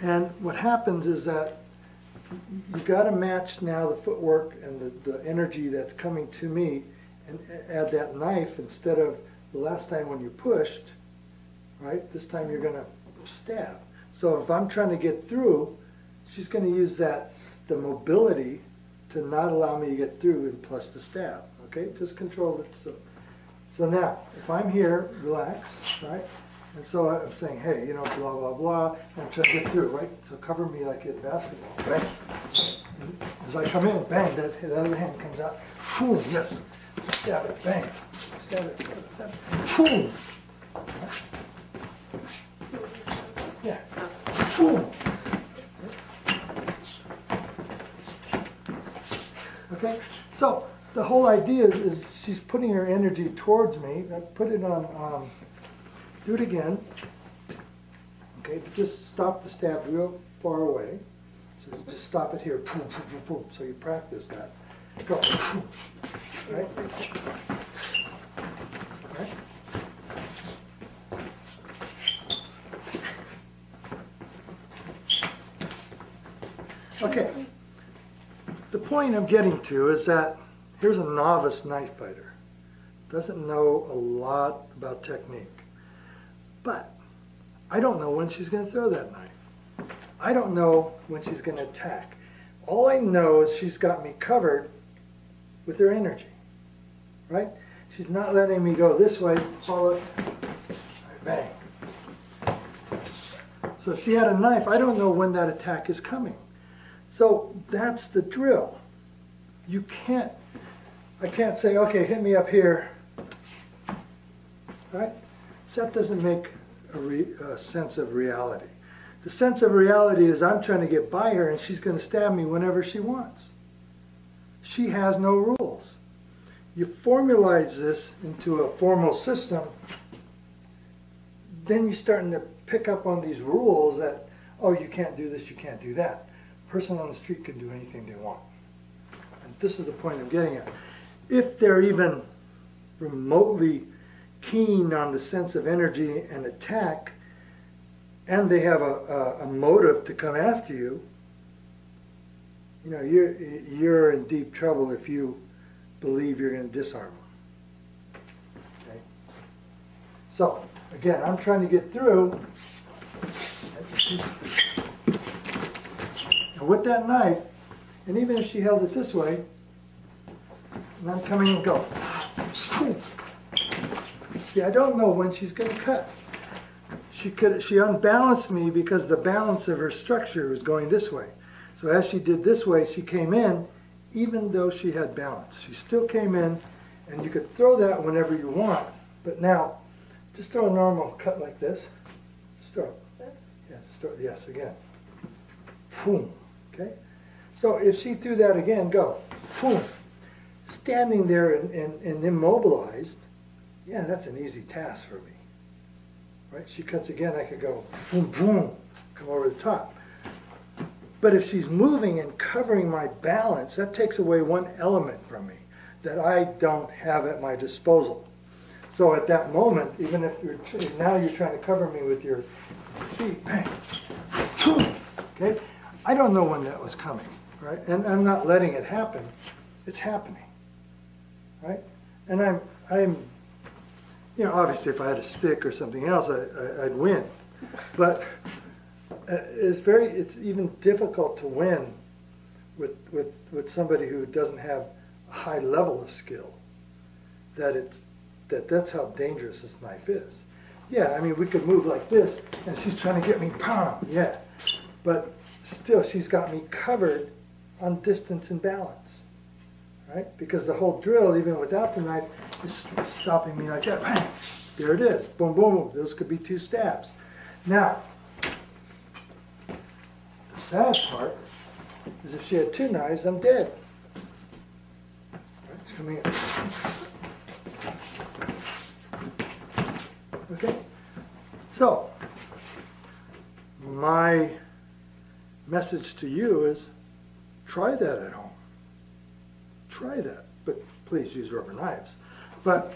And what happens is that you've got to match now the footwork and the energy that's coming to me, and add that knife instead of the last time when you pushed, right? This time you're going to stab. So if I'm trying to get through, she's going to use the mobility to not allow me to get through, and plus the stab. Okay, just control it. So now, if I'm here, relax, right? And so I'm saying, hey, you know, blah, blah, blah, and I'm trying to get through, right? So cover me like in basketball, bang. And as I come in, bang, that other hand comes out. Boom, yes. Just stab it, bang. Stab it, stab it. Boom. Yeah. Boom. Okay, so the whole idea is she's putting her energy towards me. I put it on, do it again. Okay, but just stop the stab real far away. So you just stop it here, boom, boom, boom, boom. So you practice that. Go, boom. Right? Right? Okay, the point I'm getting to is that here's a novice knife fighter. doesn't know a lot about technique. But I don't know when she's going to throw that knife. I don't know when she's going to attack. All I know is she's got me covered with her energy, right? She's not letting me go this way, follow it, bang. So if she had a knife, I don't know when that attack is coming. So that's the drill. You can't, I can't say, okay, hit me up here, right? So that doesn't make a sense of reality. The sense of reality is I'm trying to get by her and she's going to stab me whenever she wants. She has no rules. You formalize this into a formal system, then you're starting to pick up on these rules that, oh, you can't do this, you can't do that. A person on the street can do anything they want. And this is the point I'm getting at. If they're even remotely keen on the sense of energy and attack, and they have a motive to come after you, you know, you're in deep trouble if you believe you're going to disarm them. Okay? So, again, I'm trying to get through. And with that knife, and even if she held it this way, and I'm coming and go. See, I don't know when she's going to cut. She unbalanced me because the balance of her structure was going this way. So as she did this way, she came in, even though she had balance. She still came in, and you could throw that whenever you want. But now, just throw a normal cut like this. Just throw it. Yeah, just throw it. Yes, again. Boom. Okay? So if she threw that again, go. Boom. Standing there and immobilized, yeah, that's an easy task for me. Right? She cuts again, I could go boom, boom, come over the top. But if she's moving and covering my balance, that takes away one element from me that I don't have at my disposal. So at that moment, even if now you're trying to cover me with your feet, bang, okay? I don't know when that was coming, right? And I'm not letting it happen. It's happening, right? And I'm you know, obviously if I had a stick or something else, I'd win. But it's even difficult to win with somebody who doesn't have a high level of skill. That's how dangerous this knife is. Yeah, I mean, we could move like this, and she's trying to get me, pound, yeah. But still, she's got me covered on distance and balance. Right? Because the whole drill, even without the knife, is stopping me like that. Bang! There it is. Boom, boom, boom. Those could be 2 stabs. Now, the sad part is if she had 2 knives, I'm dead. Right, it's coming in. Okay? So, my message to you is try that at home. Try that, but please use rubber knives. But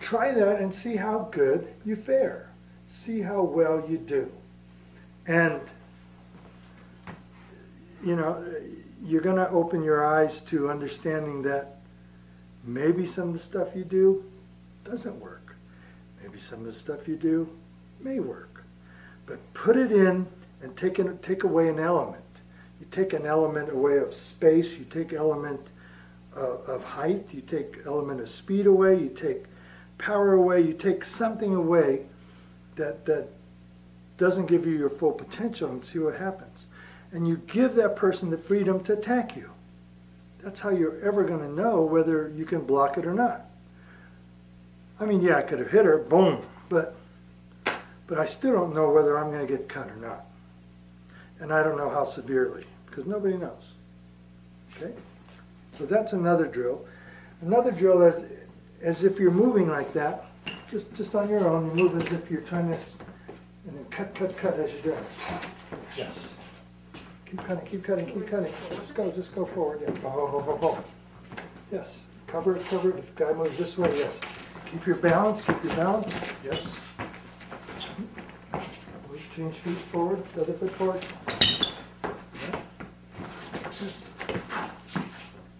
try that and see how good you fare. See how well you do. And, you know, you're going to open your eyes to understanding that maybe some of the stuff you do doesn't work. Maybe some of the stuff you do may work. But put it in and take away an element. You take an element away of space, you take element of height, you take element of speed away, you take power away, you take something away that doesn't give you your full potential, and see what happens. And you give that person the freedom to attack you. That's how you're ever going to know whether you can block it or not. I mean, yeah, I could have hit her, boom, but I still don't know whether I'm going to get cut or not. And I don't know how severely, because nobody knows. Okay? So that's another drill. Another drill is as if you're moving like that, just on your own, you move as if you're trying to, and then cut as you're doing it. Yes. Keep cutting, keep cutting, keep cutting. Just go forward. Yeah. Boom, boom, boom, boom, boom. Yes. Cover it, cover it. If the guy moves this way, yes. Keep your balance, Yes. Change feet forward, the other foot forward. Yeah. Yes.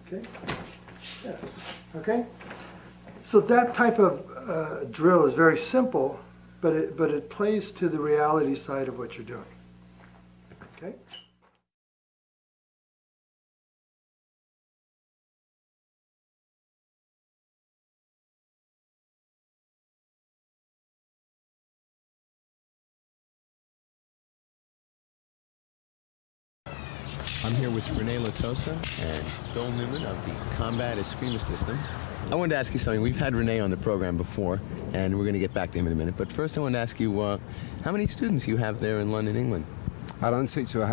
Okay. Yes. Okay. So that type of drill is very simple, but it plays to the reality side of what you're doing. Okay? I'm here with Rene Latosa and Bill Newman of the Combat Escrima System. I wanted to ask you something. We've had Rene on the program before, and we're going to get back to him in a minute. But first, I want to ask you how many students you have there in London, England. I don't teach to a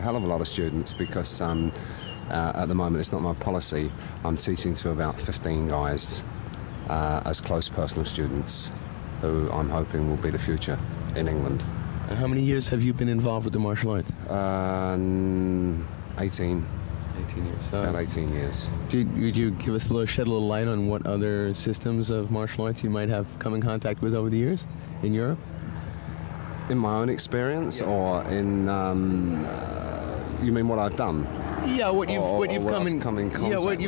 hell of a lot of students because at the moment it's not my policy. I'm teaching to about 15 guys as close personal students who I'm hoping will be the future in England. And how many years have you been involved with the martial arts? 18. 18 years. About 18 years. Would you give us shed a little light on what other systems of martial arts you might have come in contact with over the years in Europe? In my own experience, or in you mean what I've done? Yeah, what you've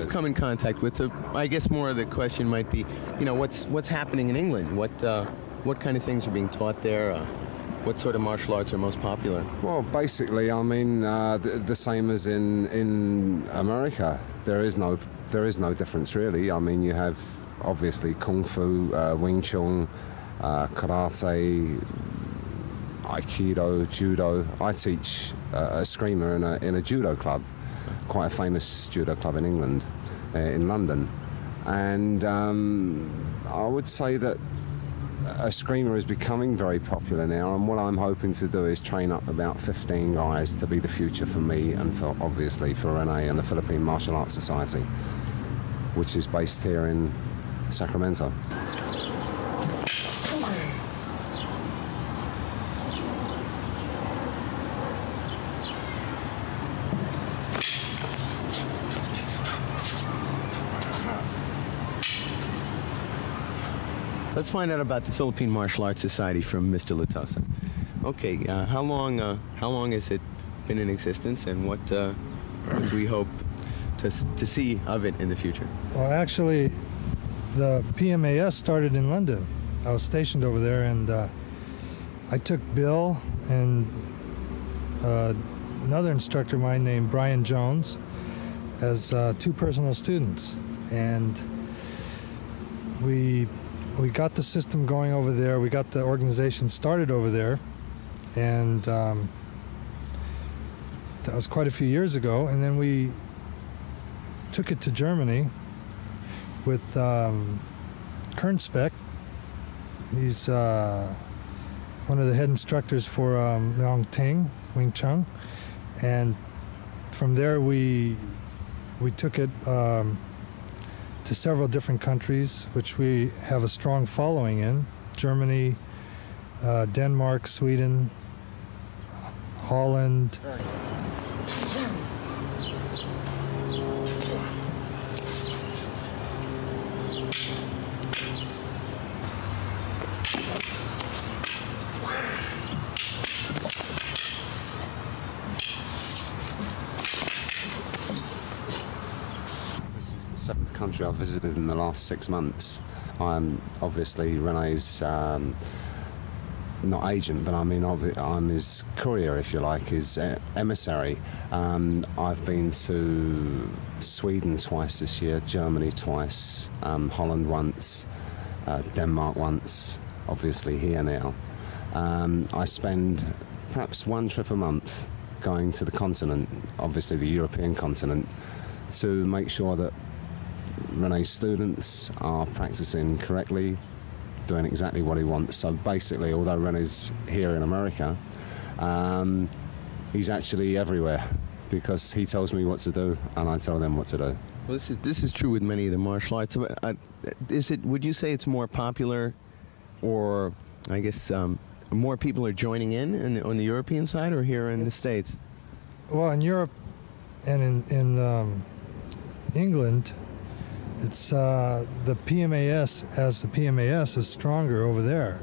come in contact with. So I guess more of the question might be, what's happening in England? What kind of things are being taught there? What sort of martial arts are most popular? Well, basically, I mean, the same as in America. There is no difference really. I mean, you have obviously kung fu, Wing Chun, karate, aikido, judo. I teach eskrima in a judo club, quite a famous judo club in England, in London, and I would say that eskrima is becoming very popular now, and what I'm hoping to do is train up about 15 guys to be the future for me and obviously for Rene and the Philippine Martial Arts Society, which is based here in Sacramento. Let's find out about the Philippine Martial Arts Society from Mr. Latosa. Okay, how long has it been in existence, and what do we hope to see of it in the future? Well, actually, the PMAS started in London. I was stationed over there, and I took Bill and another instructor of mine named Brian Jones as two personal students, and we got the system going over there. We got the organization started over there, and that was quite a few years ago. And then we took it to Germany with Kernspec. He's one of the head instructors for Leong Ting, Wing Chun, and from there we took it to several different countries, which we have a strong following in: Germany, Denmark, Sweden, Holland. Seventh country I've visited in the last 6 months. I'm obviously Rene's not agent, but I mean I'm his courier, if you like, his emissary. I've been to Sweden twice this year, Germany twice, Holland once, Denmark once, obviously here now. I spend perhaps one trip a month going to the continent, obviously the European continent, to make sure that Rene's students are practicing correctly, doing exactly what he wants. So basically, although Rene's here in America, he's actually everywhere because he tells me what to do and I tell them what to do. Well, this is true with many of the martial arts. Would you say it's more popular, or I guess more people are joining in on the European side, or here in the States? Well, in Europe and in England, it's the PMAS, as the PMAS is stronger over there.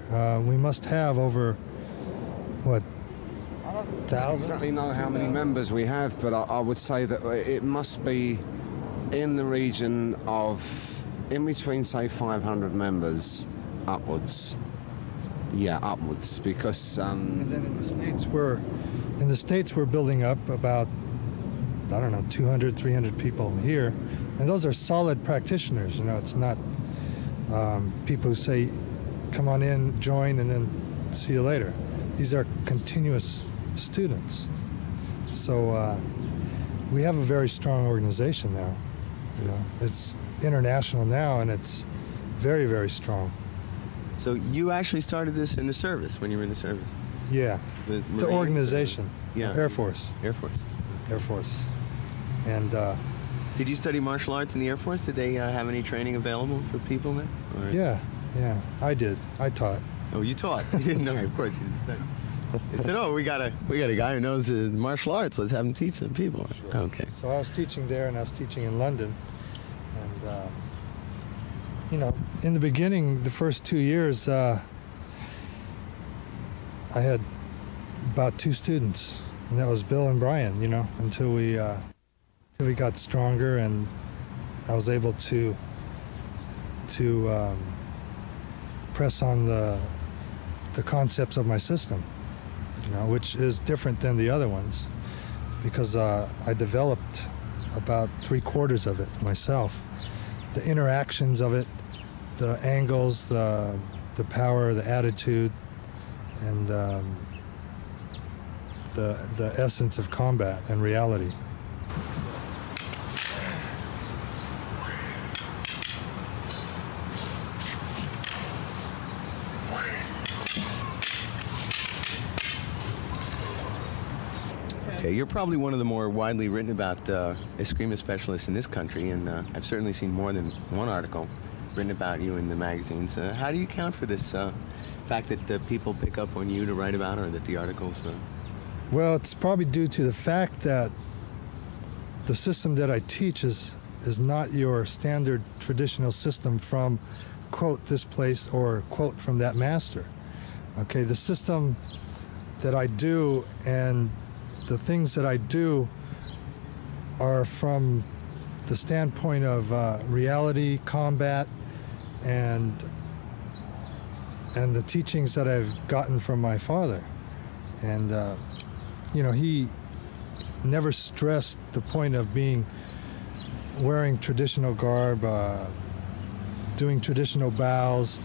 We must have over, what, I 1,000? don't exactly know how many members we have, but I would say that it must be in the region of in between, say, 500 members upwards. Yeah, upwards, because... And then in the States we're building up about, I don't know, 200, 300 people here. And those are solid practitioners, you know, it's not people who say, come on in, join, and then see you later. These are continuous students. So we have a very strong organization now. You know, it's international now, and it's very, very strong. So you actually started this in the service, when you were in the service? Yeah, the organization, yeah. Air Force. Air Force. Air Force. And did you study martial arts in the Air Force? Did they have any training available for people there? Or? yeah, I did. I taught. Oh, you taught? You didn't know, of course you didn't study. They said, oh, we got a guy who knows martial arts. Let's have him teach some people. Sure. Okay. So I was teaching there, and I was teaching in London. And, you know, in the beginning, the first 2 years, I had about 2 students. And that was Bill and Brian, you know, until we got stronger, and I was able to press on the concepts of my system, you know, which is different than the other ones, because I developed about 3/4 of it myself. The interactions of it, the angles, the power, the attitude, and the essence of combat and reality. Okay, you're probably one of the more widely written about Eskrima specialists in this country, and I've certainly seen more than one article written about you in the magazines. How do you account for this fact that people pick up on you to write about, or that the articles... Well, it's probably due to the fact that the system that I teach is not your standard traditional system from, quote, this place or quote from that master. Okay, the system that I do and the things that I do are from the standpoint of reality, combat, and the teachings that I've gotten from my father. And you know, he never stressed the point of wearing traditional garb, doing traditional bows,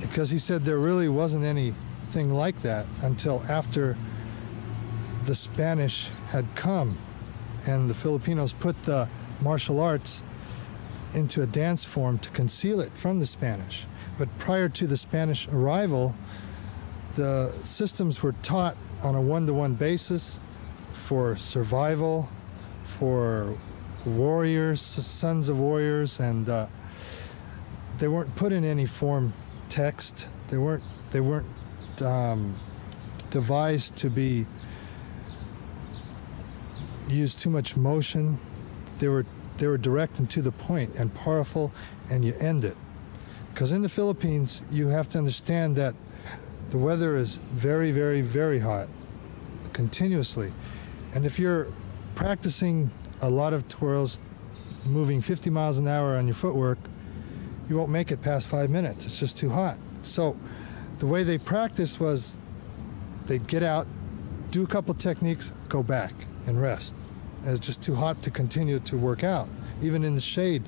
because he said there really wasn't anything like that until after the Spanish had come, and the Filipinos put the martial arts into a dance form to conceal it from the Spanish. But prior to the Spanish arrival, the systems were taught on a one-to-one basis for survival, for warriors, sons of warriors, and they weren't put in any form text. They weren't devised to be used too much motion. They were direct and to the point and powerful, and you end it. Because in the Philippines, you have to understand that the weather is very, very, very hot, continuously. And if you're practicing a lot of twirls, moving 50 miles an hour on your footwork, you won't make it past 5 minutes. It's just too hot. So the way they practiced was they'd get out, do a couple techniques, go back and rest. And it's just too hot to continue to work out. Even in the shade,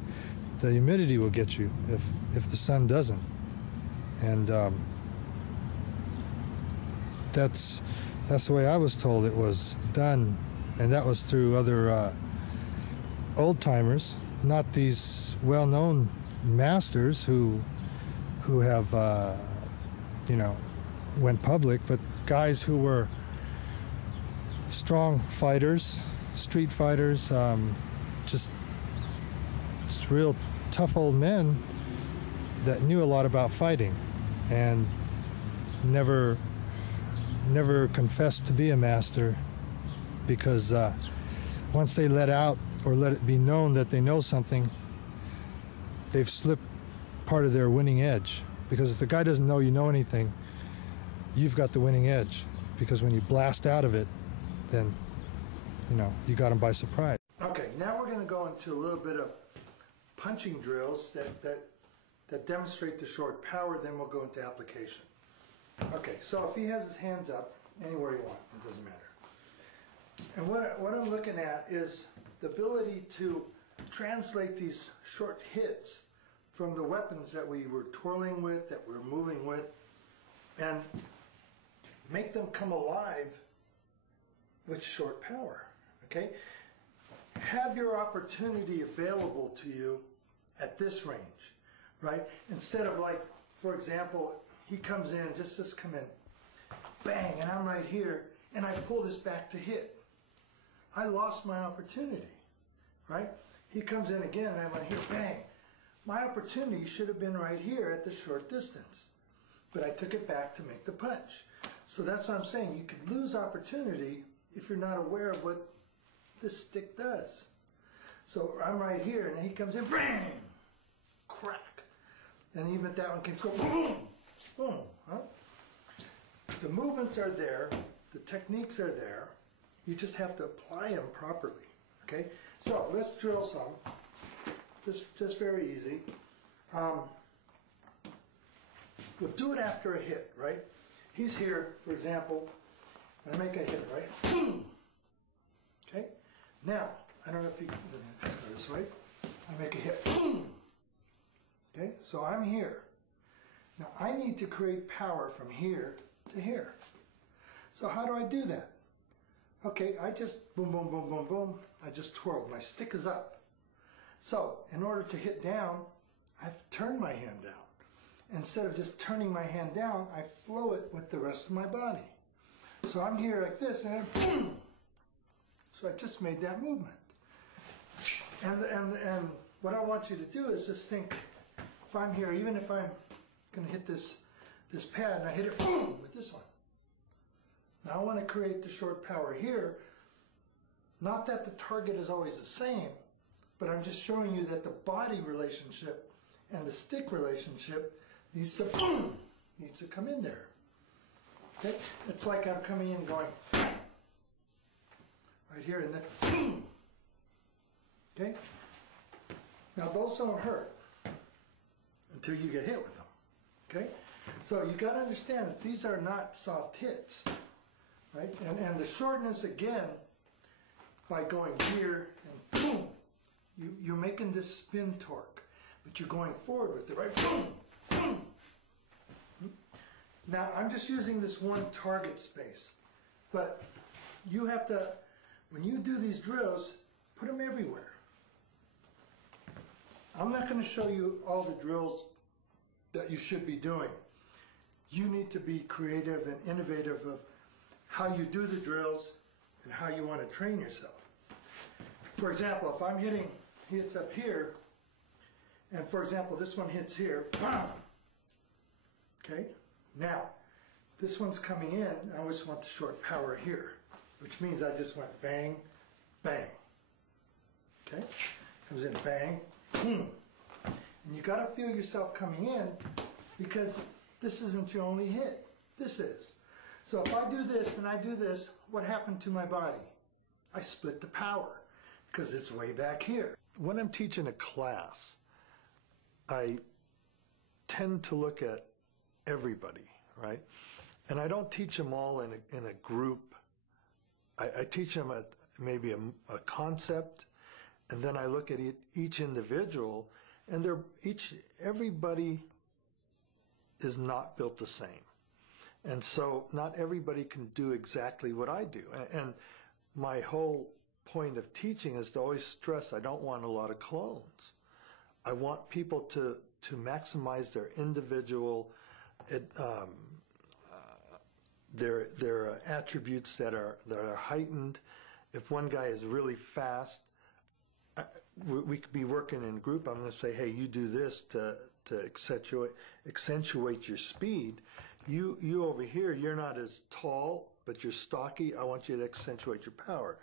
the humidity will get you if the sun doesn't. And that's the way I was told it was done, and that was through other old-timers, not these well-known masters who have you know, went public, but guys who were strong fighters, street fighters, just real tough old men that knew a lot about fighting and never confessed to be a master, because once they let out or let it be known that they know something, they've slipped part of their winning edge. Because if the guy doesn't know you know anything, you've got the winning edge. Because when you blast out of it, then, you know, you got him by surprise. Okay, now we're going to go into a little bit of punching drills that that demonstrate the short power, then we'll go into application. Okay, so if he has his hands up, anywhere you want, it doesn't matter. And what I'm looking at is the ability to translate these short hits from the weapons that we were twirling with, that we were moving with, and make them come alive with short power, okay? Have your opportunity available to you at this range, right? Instead of like, for example, he comes in, just come in, bang, and I'm right here, and I pull this back to hit. I lost my opportunity, right? He comes in again, and I'm like, here, bang. My opportunity should have been right here at the short distance, but I took it back to make the punch. So that's what I'm saying. You could lose opportunity if you're not aware of what this stick does. So I'm right here, and he comes in, bang, crack. And even if that one keeps going, boom, boom. Huh? The movements are there. The techniques are there. You just have to apply them properly, okay? So let's drill some. Just very easy. We'll do it after a hit, right? He's here, for example, I make a hit, right? Okay? Now, I don't know if you can, let's go this way. I make a hit. Okay? So I'm here. Now I need to create power from here to here. So how do I do that? Okay, I just boom, boom, boom, boom, boom. I just twirl. My stick is up. So in order to hit down, I have to turn my hand down. Instead of just turning my hand down, I flow it with the rest of my body. So I'm here like this, and then boom. So I just made that movement. And what I want you to do is just think, if I'm here, even if I'm going to hit this pad, and I hit it boom with this one. Now I want to create the short power here. Not that the target is always the same, but I'm just showing you that the body relationship and the stick relationship needs to boom, needs to come in there. Okay? It's like I'm coming in going right here and then boom. Okay? Now those don't hurt until you get hit with them. Okay? So you got to understand that these are not soft hits. Right? And the shortness again, by going here and boom, you're making this spin torque, but you're going forward with it, right? Boom, boom. Now I'm just using this one target space, but you have to, when you do these drills, put them everywhere. I'm not going to show you all the drills that you should be doing. You need to be creative and innovative of how you do the drills and how you want to train yourself. For example, if I'm hitting hits up here, and for example, this one hits here, bam! Okay? Now, this one's coming in, I always want the short power here, which means I just went bang, bang. Okay? Comes in bang, boom. And you got to feel yourself coming in because this isn't your only hit. This is. So if I do this and I do this, what happened to my body? I split the power because it's way back here. When I'm teaching a class, I tend to look at everybody, right? And I don't teach them all in a group. I teach them maybe a concept, and then I look at each individual, and everybody is not built the same. And so not everybody can do exactly what I do. And my whole point of teaching is to always stress I don't want a lot of clones. I want people to maximize their individual, their attributes that are heightened. If one guy is really fast, we could be working in a group. I'm going to say, hey, you do this to accentuate your speed. You over here, you're not as tall, but you're stocky. I want you to accentuate your power.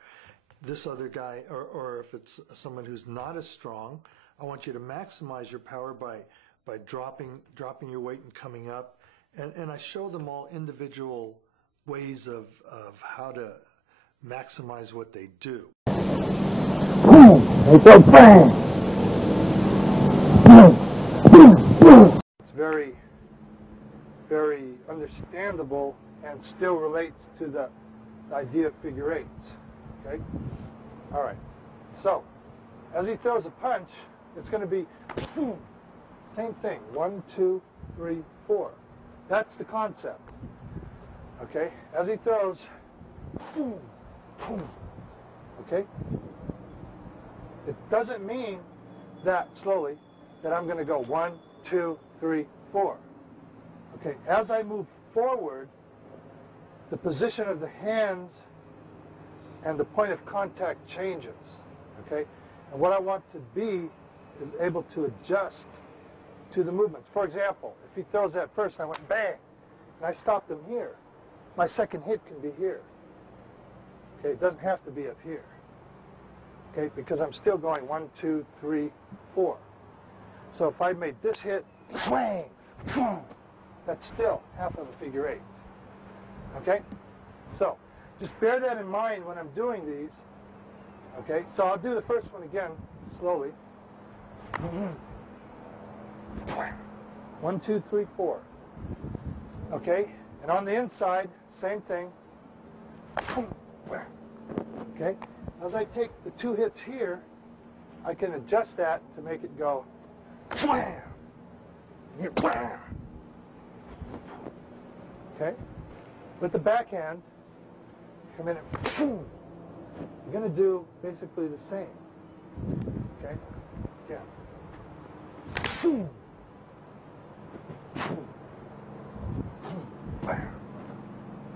This other guy, or if it's someone who's not as strong, I want you to maximize your power by dropping your weight and coming up. And I show them all individual ways of how to maximize what they do. They go bang! very, very understandable and still relates to the idea of figure eights. Okay? All right. So, as he throws a punch, it's going to be boom. Same thing. 1, 2, 3, 4. That's the concept. Okay? As he throws, boom, boom. Okay? It doesn't mean that slowly that I'm going to go 1, 2, 3, 4. Okay? As I move forward, the position of the hands and the point of contact changes. Okay? And what I want to be is able to adjust to the movements. For example, if he throws that first, I went bang, and I stopped him here. My second hit can be here. Okay, it doesn't have to be up here. Okay, because I'm still going 1, 2, 3, 4. So if I made this hit, bang, boom, that's still half of a figure eight. Okay, so just bear that in mind when I'm doing these. Okay, so I'll do the first one again slowly. 1, 2, 3, 4. Okay, and on the inside, same thing. Okay, as I take the two hits here, I can adjust that to make it go. Okay, with the backhand, come in and boom. You're going to do basically the same. Okay, yeah. Boom.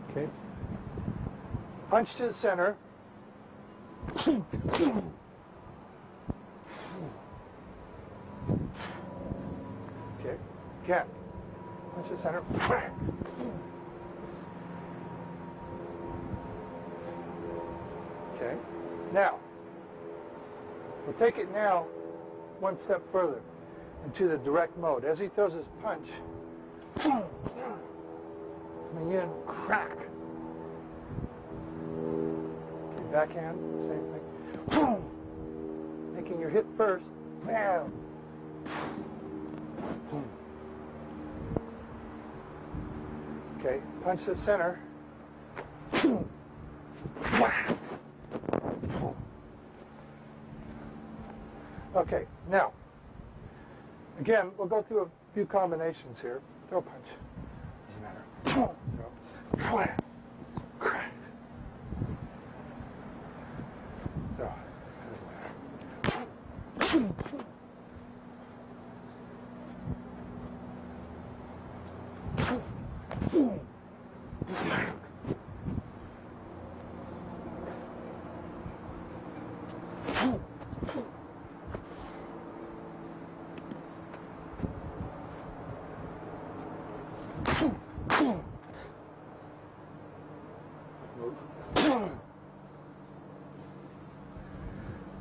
Okay. Punch to the center. Okay. Again. Punch to the center. Okay. Now, we'll take it now one step further into the direct mode. As he throws his punch, coming in, crack. Okay, backhand, same thing. Boom! Making your hit first, bam! Boom. Okay, punch to the center. Boom! Whack! Boom. Okay, now, again, we'll go through a few combinations here. Throw a punch. Doesn't matter. Throw. Crack. Crack. Throw. Doesn't matter.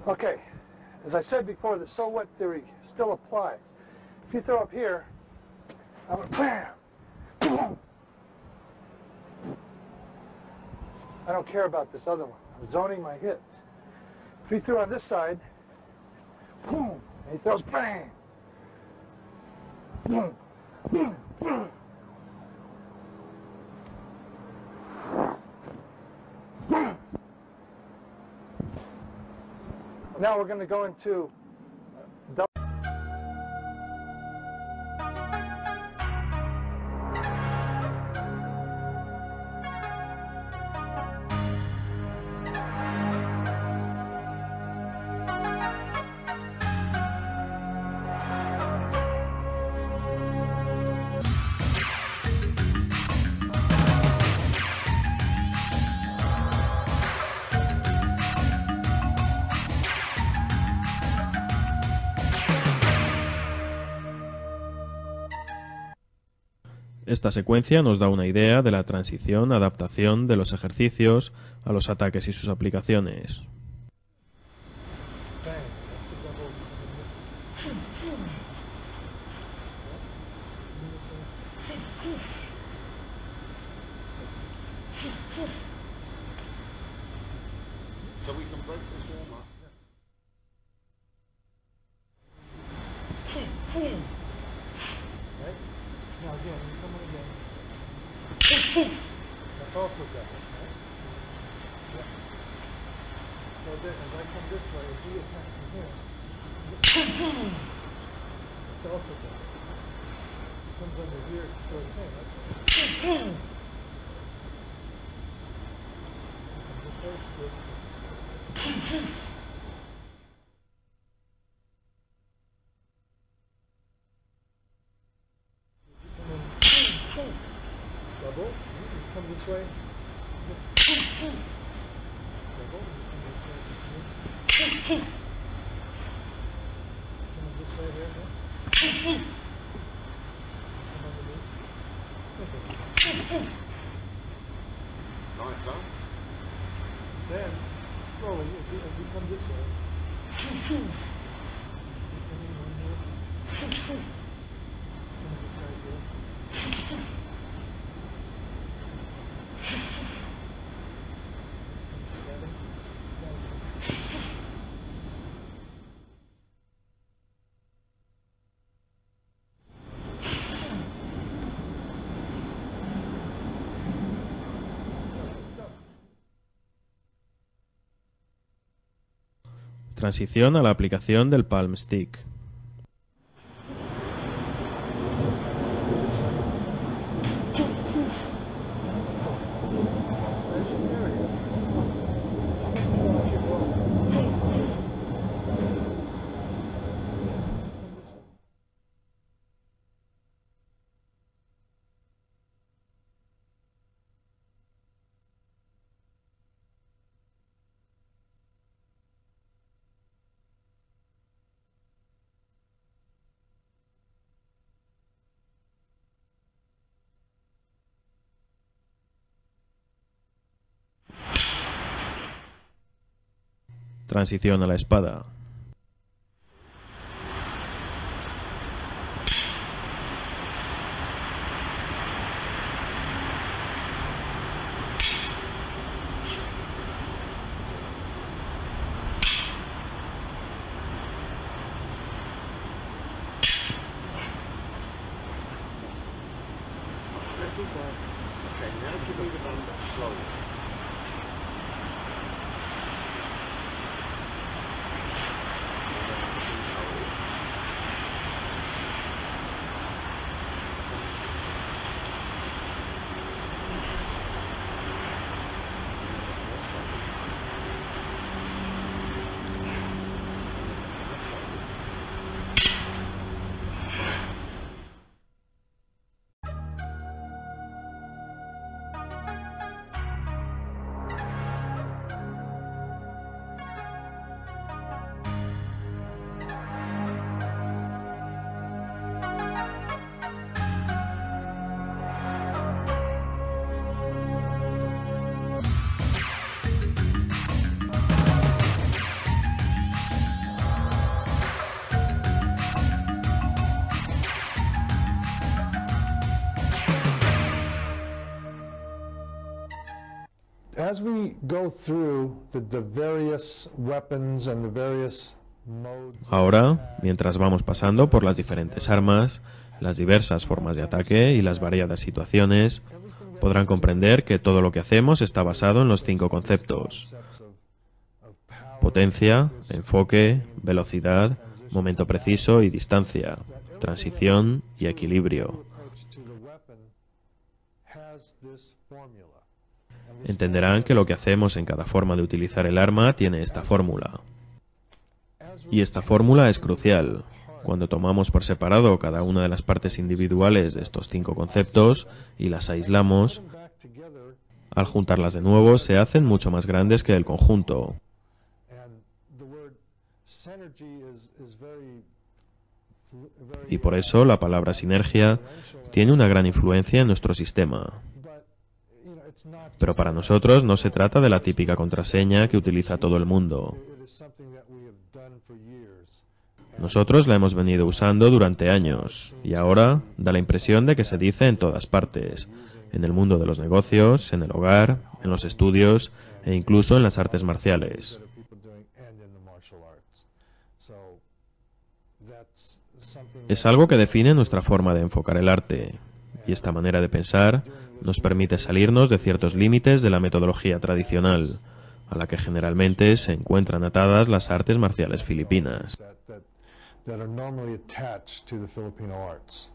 Okay, as I said before, the so what theory still applies. If you throw up here, I'm going bam, boom. I don't care about this other one. I'm zoning my hits. If he threw on this side, boom, and he throws bang, boom, boom, boom. Now we're going to go into double. Esta secuencia nos da una idea de la transición-adaptación de los ejercicios a los ataques y sus aplicaciones. again. You come in again. That's also done. Right? Yeah. So then, as I come this way, as he attacks me here, it's also done. Comes under here, it's still the same. Right? This way, still the same. Double. Come this way. Double. Come this way here. Come underneath. Nice, huh? Then, slowly, as you come this way. Come in one here. Come this side here. Transición a la aplicación del palm stick. Transición a la espada. Okay, now give me the number slowly. As we go through the various weapons and the various modes. Ahora, mientras vamos pasando por las diferentes armas, las diversas formas de ataque y las variadas situaciones, podrán comprender que todo lo que hacemos está basado en los 5 conceptos: potencia, enfoque, velocidad, momento preciso y distancia, transición y equilibrio. Entenderán que lo que hacemos en cada forma de utilizar el arma tiene esta fórmula. Y esta fórmula es crucial. Cuando tomamos por separado cada una de las partes individuales de estos 5 conceptos y las aislamos, al juntarlas de nuevo se hacen mucho más grandes que el conjunto. Y por eso la palabra sinergia tiene una gran influencia en nuestro sistema. Pero para nosotros no se trata de la típica contraseña que utiliza todo el mundo. Nosotros la hemos venido usando durante años y ahora da la impresión de que se dice en todas partes, en el mundo de los negocios, en el hogar, en los estudios e incluso en las artes marciales. Es algo que define nuestra forma de enfocar el arte y esta manera de pensar nos permite salirnos de ciertos límites de la metodología tradicional, a la que generalmente se encuentran atadas las artes marciales filipinas. That are normally attached to the Filipino arts.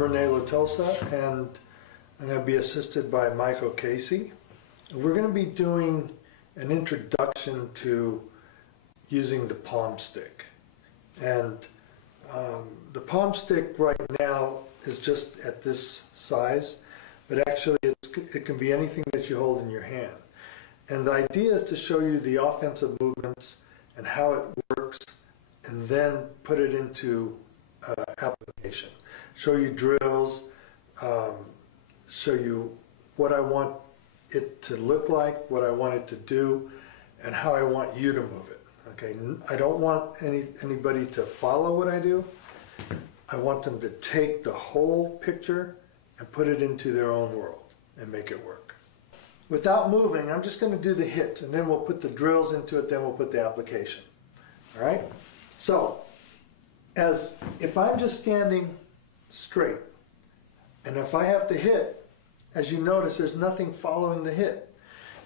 Rene Latosa, and I'm going to be assisted by Michael Casey. We're going to be doing an introduction to using the palm stick. And the palm stick right now is just at this size, but actually it can be anything that you hold in your hand. And the idea is to show you the offensive movements and how it works, and then put it into application. Show you drills, show you what I want it to look like, what I want it to do, and how I want you to move it. Okay, I don't want anybody to follow what I do. I want them to take the whole picture and put it into their own world and make it work. Without moving, I'm just going to do the hits, and then we'll put the drills into it, then we'll put the application. All right? So, if I'm just standing straight, and if I have to hit, as you notice, there's nothing following the hit.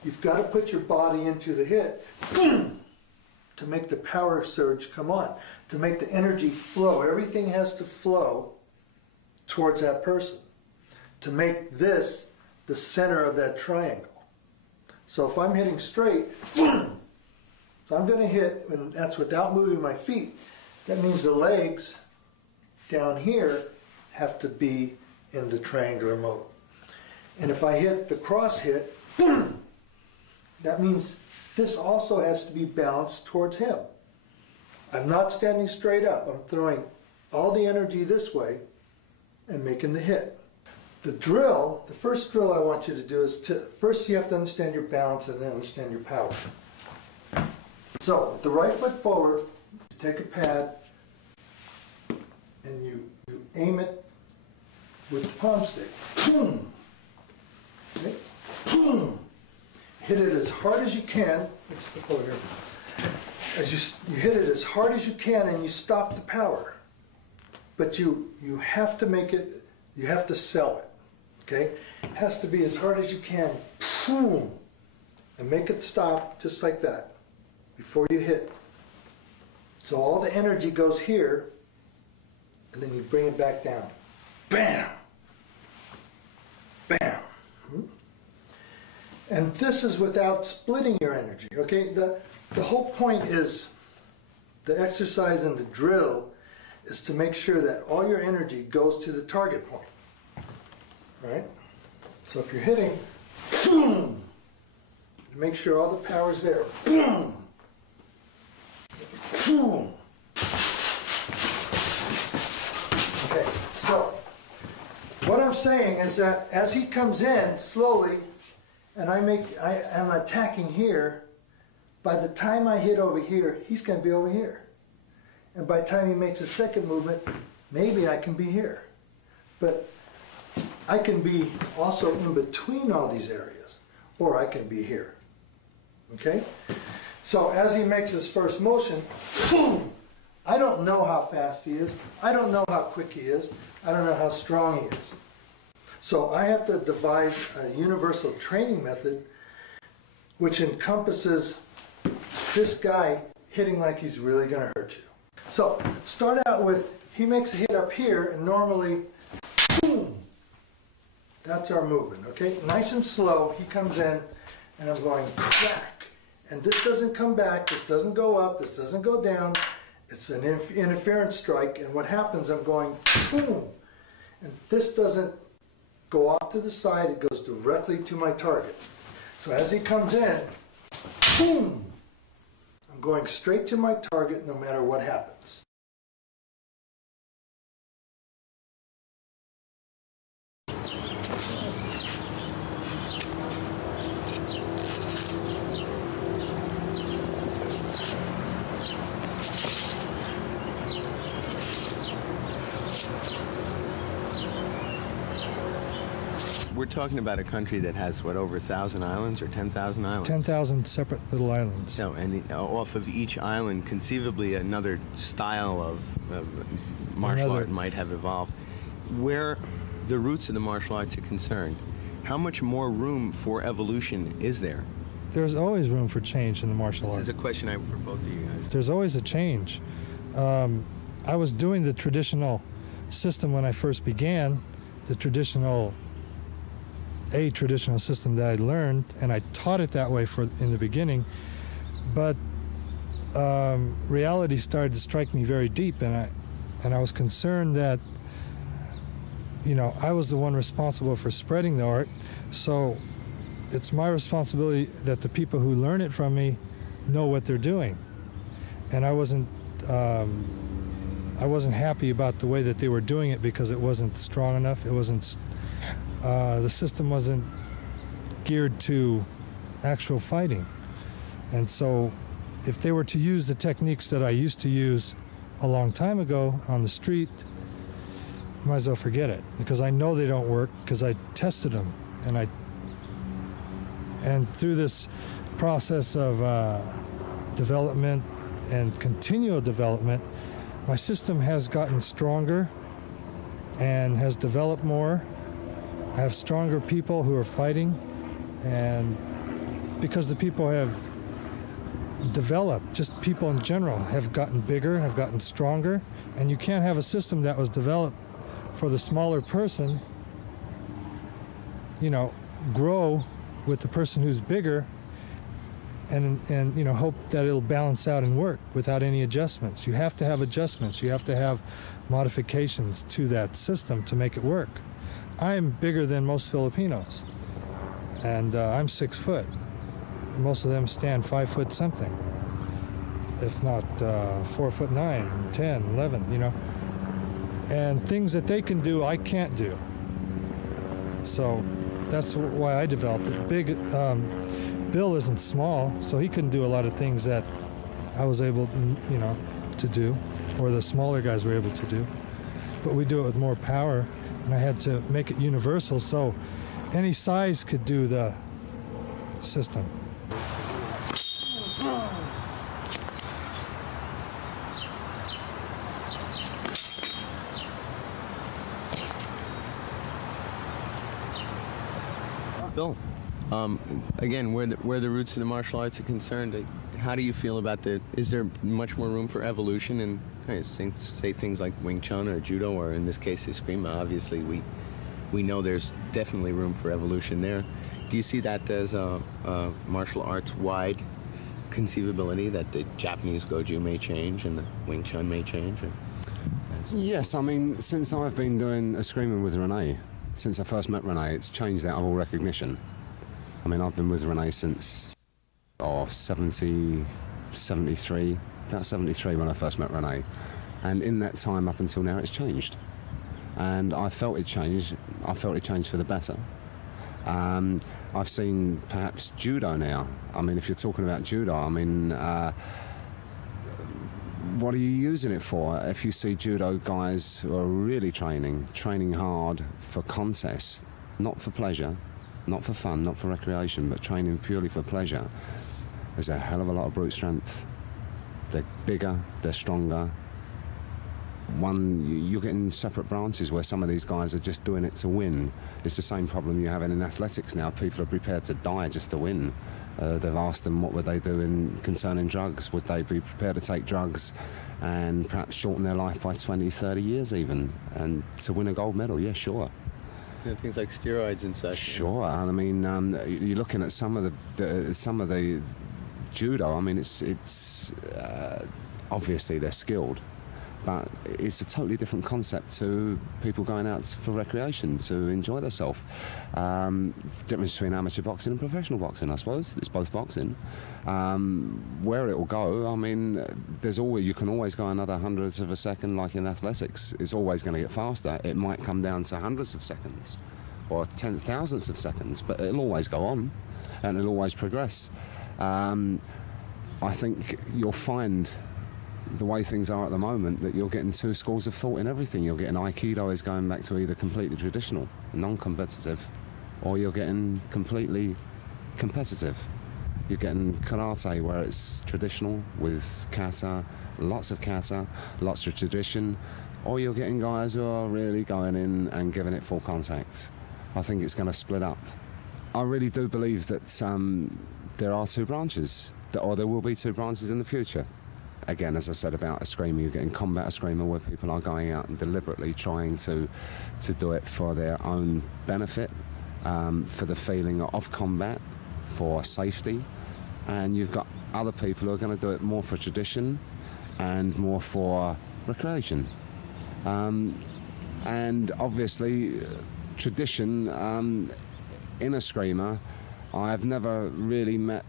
You've got to put your body into the hit to make the power surge come on, to make the energy flow. Everything has to flow towards that person, to make this the center of that triangle. So if I'm hitting straight, so I'm going to hit, and that's without moving my feet. That means the legs down here have to be in the triangular mode. And if I hit the cross hit, that means this also has to be balanced towards him. I'm not standing straight up. I'm throwing all the energy this way and making the hit. The drill, the first drill I want you to do is first you have to understand your balance and then understand your power. So, with the right foot forward, you take a pad and you aim it with the palm stick. Okay? Hit it as hard as you can. Let's go over here. As you hit it as hard as you can, and you stop the power. But you have to make it, you have to sell it. Okay? It has to be as hard as you can. And make it stop just like that before you hit. So all the energy goes here, and then you bring it back down. Bam! Bam! And this is without splitting your energy. Okay? The whole point is, the exercise and the drill is to make sure that all your energy goes to the target point. Right? So if you're hitting, boom! Make sure all the power's there. Boom! Boom! Okay, so what I'm saying is that as he comes in slowly, and I'm attacking here, by the time I hit over here, he's going to be over here. And by the time he makes a second movement, maybe I can be here. But I can be also in between all these areas. or I can be here. Okay? So as he makes his first motion, boom! I don't know how fast he is. I don't know how quick he is. I don't know how strong he is. So I have to devise a universal training method which encompasses this guy hitting like he's really going to hurt you. So start out with, he makes a hit up here, and normally, boom! That's our movement, okay? Nice and slow, he comes in, and I'm going crack. And this doesn't come back, this doesn't go up, this doesn't go down. It's an interference strike, and what happens, I'm going boom. And this doesn't go off to the side, it goes directly to my target. So as he comes in, boom! I'm going straight to my target no matter what happens. We're talking about a country that has, what, over 1,000 islands or 10,000 islands? 10,000 separate little islands. No, and off of each island, conceivably another style of martial art might have evolved. Where the roots of the martial arts are concerned, how much more room for evolution is there? There's always room for change in the martial arts. This is a question I have for both of you guys. There's always a change. I was doing the traditional system when I first began, the traditional system that I learned, and I taught it that way in the beginning, but reality started to strike me very deep, and I was concerned that, you know, I was the one responsible for spreading the art, so it's my responsibility that the people who learn it from me know what they're doing. And I wasn't happy about the way that they were doing it because it wasn't strong enough. It wasn't. The system wasn't geared to actual fighting. And so if they were to use the techniques that I used to use a long time ago on the street, you might as well forget it, because I know they don't work because I tested them. And through this process of development and continual development, my system has gotten stronger and has developed more. I have stronger people who are fighting, and because the people have developed, just people in general have gotten bigger, have gotten stronger, and you can't have a system that was developed for the smaller person, you know, grow with the person who's bigger and you know, hope that it'll balance out and work without any adjustments. You have to have adjustments. You have to have modifications to that system to make it work. I'm bigger than most Filipinos, and I'm 6 foot. Most of them stand 5 foot something, if not 4 foot 9, 10, 11, you know. And things that they can do, I can't do. So that's why I developed it. Bill isn't small, so he couldn't do a lot of things that I was able, you know, to do, or the smaller guys were able to do. But we do it with more power. And I had to make it universal so any size could do the system. Bill, again, where the roots of the martial arts are concerned, how do you feel about is there much more room for evolution in, say things like Wing Chun or Judo, or in this case Eskrima? Obviously we know there's definitely room for evolution there. Do you see that as a martial arts wide conceivability, that the Japanese Goju may change and the Wing Chun may change? Yes, I mean, since I've been doing Eskrima with Rene, since I first met Rene, it's changed out of all recognition. I mean, I've been with Rene since 73, about 73 when I first met Rene. And in that time up until now, it's changed. And I felt it changed. I felt it changed for the better. I've seen perhaps Judo now. I mean, if you're talking about Judo, I mean, what are you using it for? If you see Judo guys who are really training hard for contest, not for pleasure, not for fun, not for recreation, but training purely for pleasure, there's a hell of a lot of brute strength. They're bigger, they're stronger. You're getting separate branches where some of these guys are just doing it to win. It's the same problem you have in athletics now. People are prepared to die just to win. They've asked them what would they do concerning drugs. Would they be prepared to take drugs and perhaps shorten their life by 20, 30 years even, and to win a gold medal? Yeah, sure. Things like steroids and such. Sure, and I mean, you're looking at some of the judo. I mean, it's obviously they're skilled, but it's a totally different concept to people going out for recreation to enjoy themselves. Difference between amateur boxing and professional boxing, I suppose. It's both boxing. Where it will go, I mean, you can always go another hundredths of a second, like in athletics. It's always going to get faster. It might come down to hundreds of seconds or 10,000ths of seconds, but it'll always go on and it'll always progress. I think you'll find the way things are at the moment that you're getting two schools of thought in everything. You're getting Aikido is going back to either completely traditional, non-competitive, or you're getting completely competitive. You're getting karate where it's traditional with kata, lots of tradition, or you're getting guys who are really going in and giving it full contact. I think it's going to split up. I really do believe that there are two branches, or there will be two branches in the future. Again, as I said about Escrima, you're getting combat Escrima where people are going out and deliberately trying to do it for their own benefit, for the feeling of combat, for safety. And you've got other people who are going to do it more for tradition and more for recreation. And obviously, tradition in Escrima, I've never really met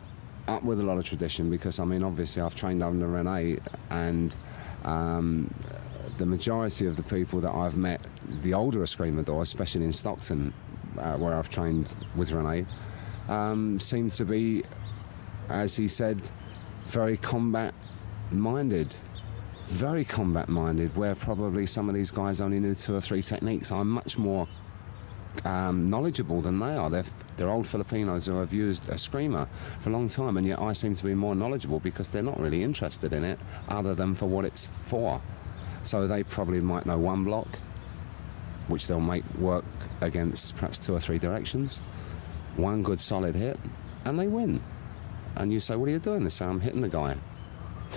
up with a lot of tradition because, I mean, obviously I've trained under Rene, and the majority of the people that I've met, the older Escrimador, especially in Stockton, where I've trained with Rene, seem to be, as he said, very combat-minded. Very combat-minded, where probably some of these guys only knew 2 or 3 techniques. I'm much more knowledgeable than they are. They're old Filipinos who have used Escrima for a long time, and yet I seem to be more knowledgeable because they're not really interested in it other than for what it's for. So they probably might know one block, which they'll make work against perhaps 2 or 3 directions, one good solid hit, and they win. And you say, what are you doing? They say, I'm hitting the guy.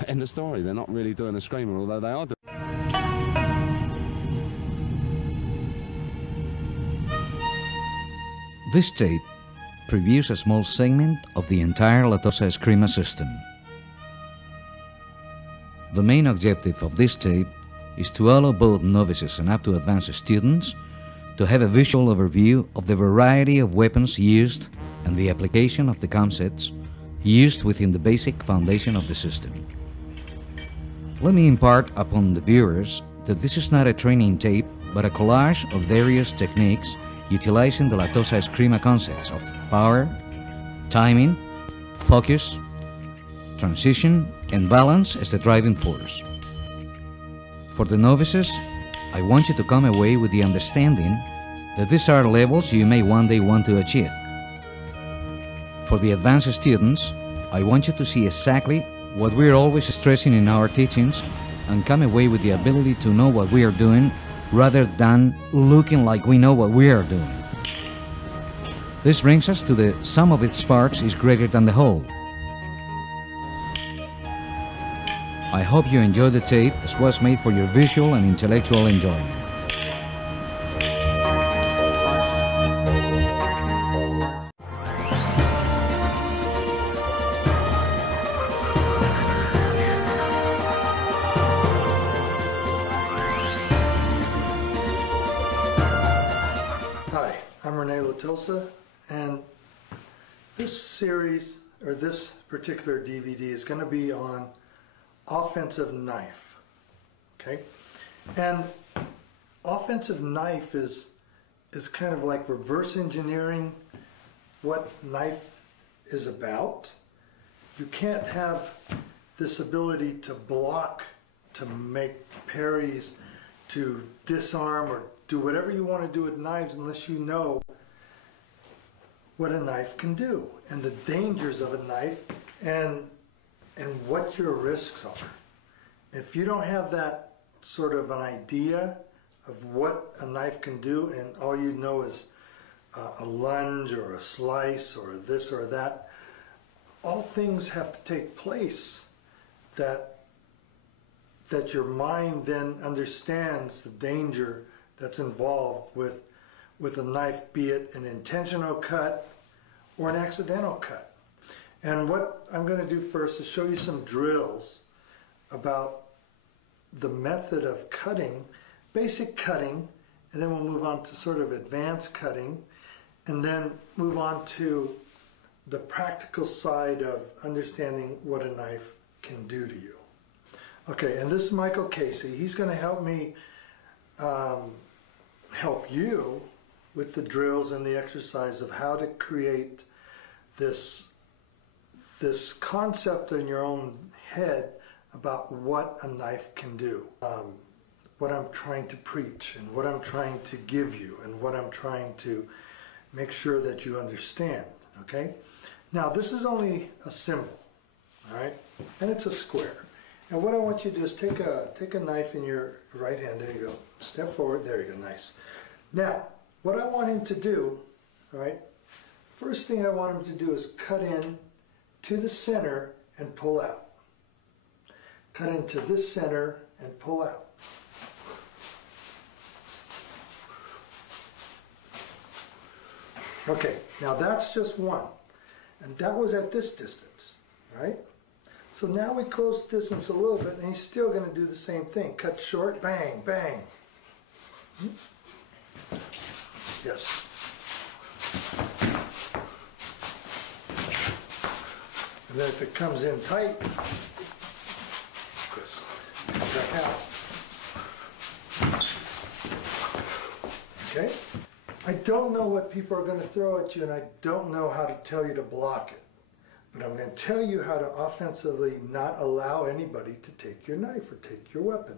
End of story. They're not really doing Escrima, although they are doing. This tape previews a small segment of the entire Latosa Escrima system. The main objective of this tape is to allow both novices and up to advanced students to have a visual overview of the variety of weapons used and the application of the concepts used within the basic foundation of the system. Let me impart upon the viewers that this is not a training tape, but a collage of various techniques utilizing the Latosa Escrima concepts of power, timing, focus, transition, and balance as the driving force. For the novices, I want you to come away with the understanding that these are levels you may one day want to achieve. For the advanced students, I want you to see exactly what we're always stressing in our teachings and come away with the ability to know what we are doing rather than looking like we know what we are doing. This brings us to the sum of its parts is greater than the whole. I hope you enjoy the tape as was made for your visual and intellectual enjoyment. Hi, I'm Rene Latosa, and this series, or this particular DVD, is going to be on offensive knife. Okay? And offensive knife is kind of like reverse engineering what knife is about. You can't have this ability to block, to make parries, to disarm, or do whatever you want to do with knives unless you know what a knife can do and the dangers of a knife and what your risks are. If you don't have that sort of an idea of what a knife can do and all you know is a lunge or a slice or this or that, all things have to take place that your mind then understands the danger that's involved with a knife, be it an intentional cut or an accidental cut. And what I'm going to do first is show you some drills about the method of cutting, basic cutting, and then we'll move on to sort of advanced cutting, and then move on to the practical side of understanding what a knife can do to you. Okay, and this is Michael Casey. He's going to help me help you with the drills and the exercise of how to create this concept in your own head about what a knife can do, what I'm trying to preach and what I'm trying to give you and what I'm trying to make sure that you understand, okay? Now this is only a symbol, all right? And it's a square. And what I want you to do is take a knife in your right hand, there you go. Step forward, there you go, nice. Now, what I want him to do, all right, first thing I want him to do is cut in to the center and pull out. Cut into this center and pull out. Okay, now that's just one. And that was at this distance, right? So now we close the distance a little bit and he's still going to do the same thing. Cut short, bang, bang. Yes. And then if it comes in tight, just back out. Okay? I don't know what people are going to throw at you and I don't know how to tell you to block it. But I'm going to tell you how to offensively not allow anybody to take your knife or take your weapon.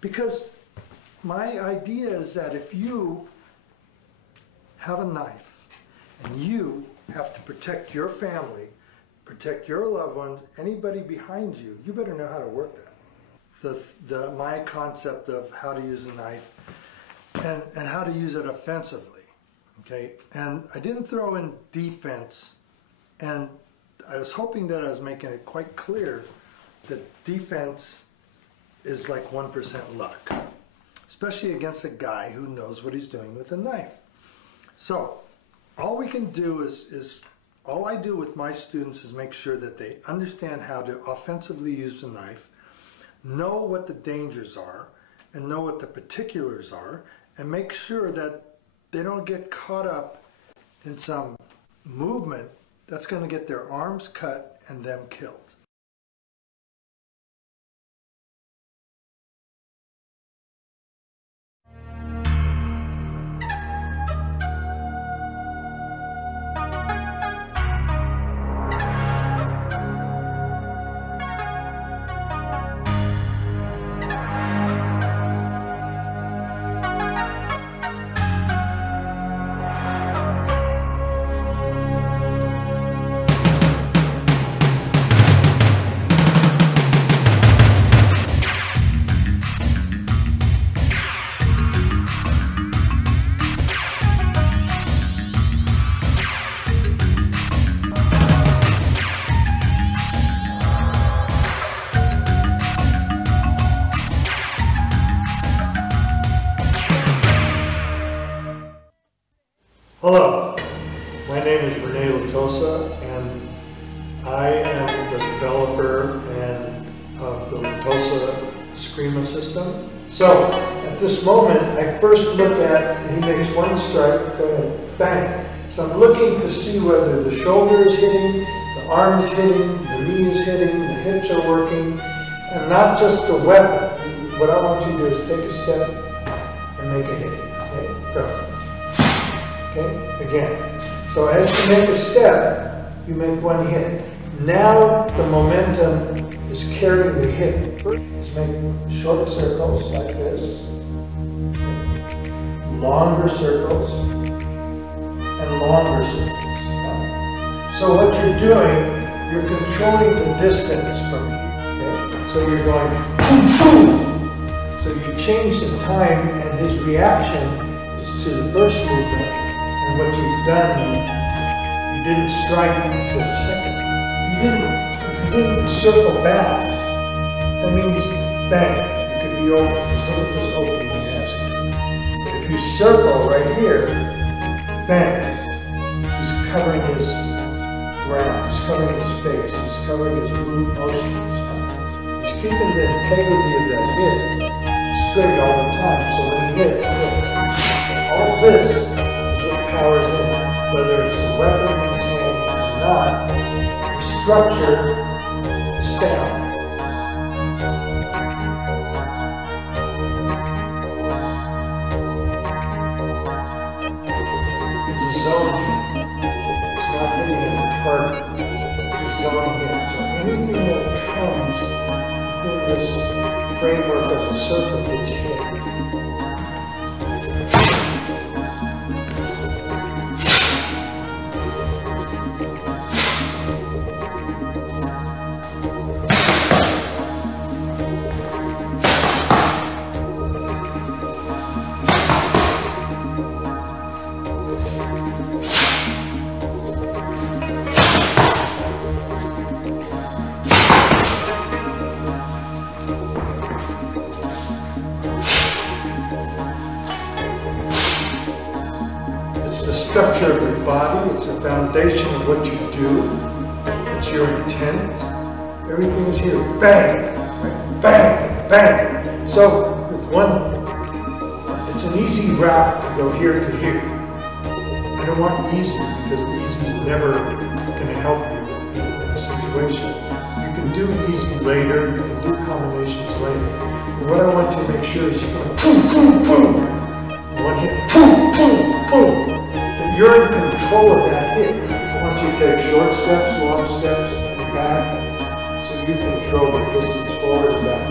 Because my idea is that if you have a knife and you have to protect your family, protect your loved ones, anybody behind you, you better know how to work that. My concept of how to use a knife and how to use it offensively, okay? And I didn't throw in defense, and I was hoping that I was making it quite clear that defense is like 1% luck, especially against a guy who knows what he's doing with a knife. So all we can do is all I do with my students is make sure that they understand how to offensively use the knife, know what the dangers are, and know what the particulars are, and make sure that they don't get caught up in some movement that's going to get their arms cut and them killed. Hello, my name is Rene Latosa and I am the developer of the Stockton Escrima system. So at this moment I first look at, he makes one strike, go ahead, bang. So I'm looking to see whether the shoulder is hitting, the arm is hitting, the knee is hitting, the hips are working, and not just the weapon. What I want you to do is take a step and make a hit. Okay, go. Okay, again. So as you make a step, you make one hit. Now the momentum is carrying the hit. Just make short circles like this, longer circles, and longer circles. So what you're doing, you're controlling the distance from you. Okay? So you're going boom, boom. So you change the time, and his reaction is to the first movement. And what you've done, you didn't strike to the second. You didn't circle back. That means bang. You could be open. Just look at this opening he has here. But if you circle right here, bang. He's covering his ground. He's covering his face. He's covering his motions. He's keeping the integrity of that hit straight all the time. So when he hits, all this is what powers him. Whether it's the weapon in his hand or not, the structure is sound. It's a zone hit. It's not hitting a target. It's a zone hit. So anything that comes within this framework of the circle gets hit. Structure of your body, it's the foundation of what you do, it's your intent, everything is here, bang, right? Bang, bang. So with one, it's an easy route to go here to here. I don't want easy because easy is never going to help you in a situation. You can do easy later, you can do combinations later. But what I want you to make sure is you're going boom, boom, boom. One hit, boom, boom, boom. You're in control of that hit. I want you to take short steps, long steps, and back, so you control the distance forward and back.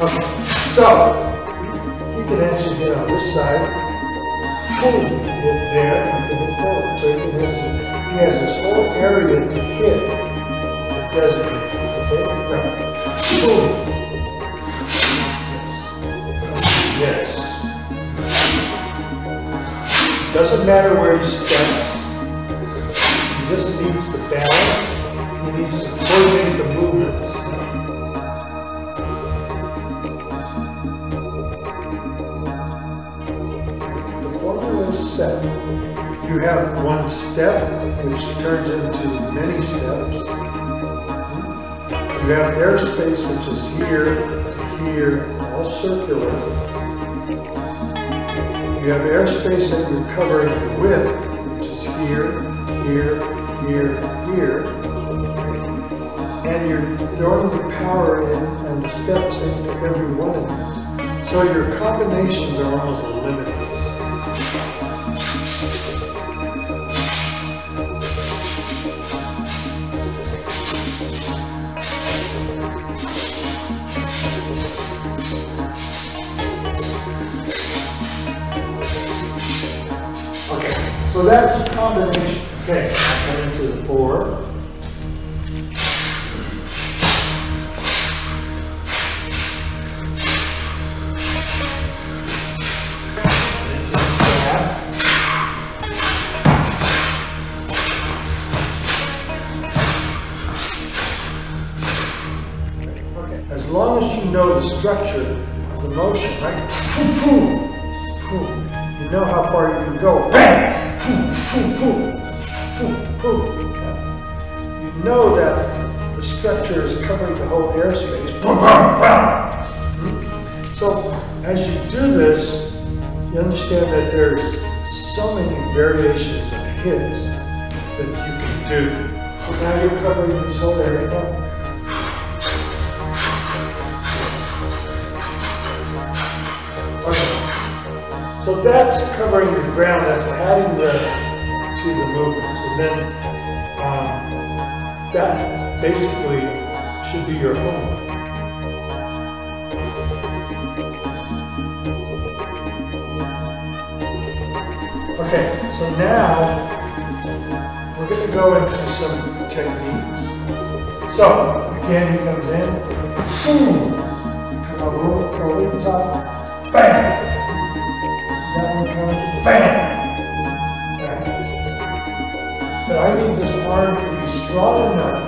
Okay, so you can actually hit on this side, boom, hit there, and you can hit forward. So he has this whole area to hit that designated. Okay, right. Boom. Yes. Doesn't matter where he steps. He just needs the balance. He needs to coordinate the movements. The formula is set. You have one step, which turns into many steps. You have airspace, which is here to here, all circular. You have airspace that you're covering the width, which is here, here, here, here. And you're throwing the power in and the steps into every one of these. So your combinations are almost limitless. So that's a combination. Okay, come into the 4. Okay, as long as you know the structure of the motion, right? Boom, boom, boom. You know how far you can go. Bang! Boom, boom, boom, boom. You know that the structure is covering the whole airspace. Boom, boom, boom. So as you do this, you understand that there's so many variations of hits that you can do. So now you're covering this whole area. So that's covering the ground, that's adding to the movements. And then that basically should be your homework. Okay, so now we're going to go into some techniques. So, again, he comes in, boom, come over the top, bam! That one comes, bam! Bam. But I need this arm to be strong enough,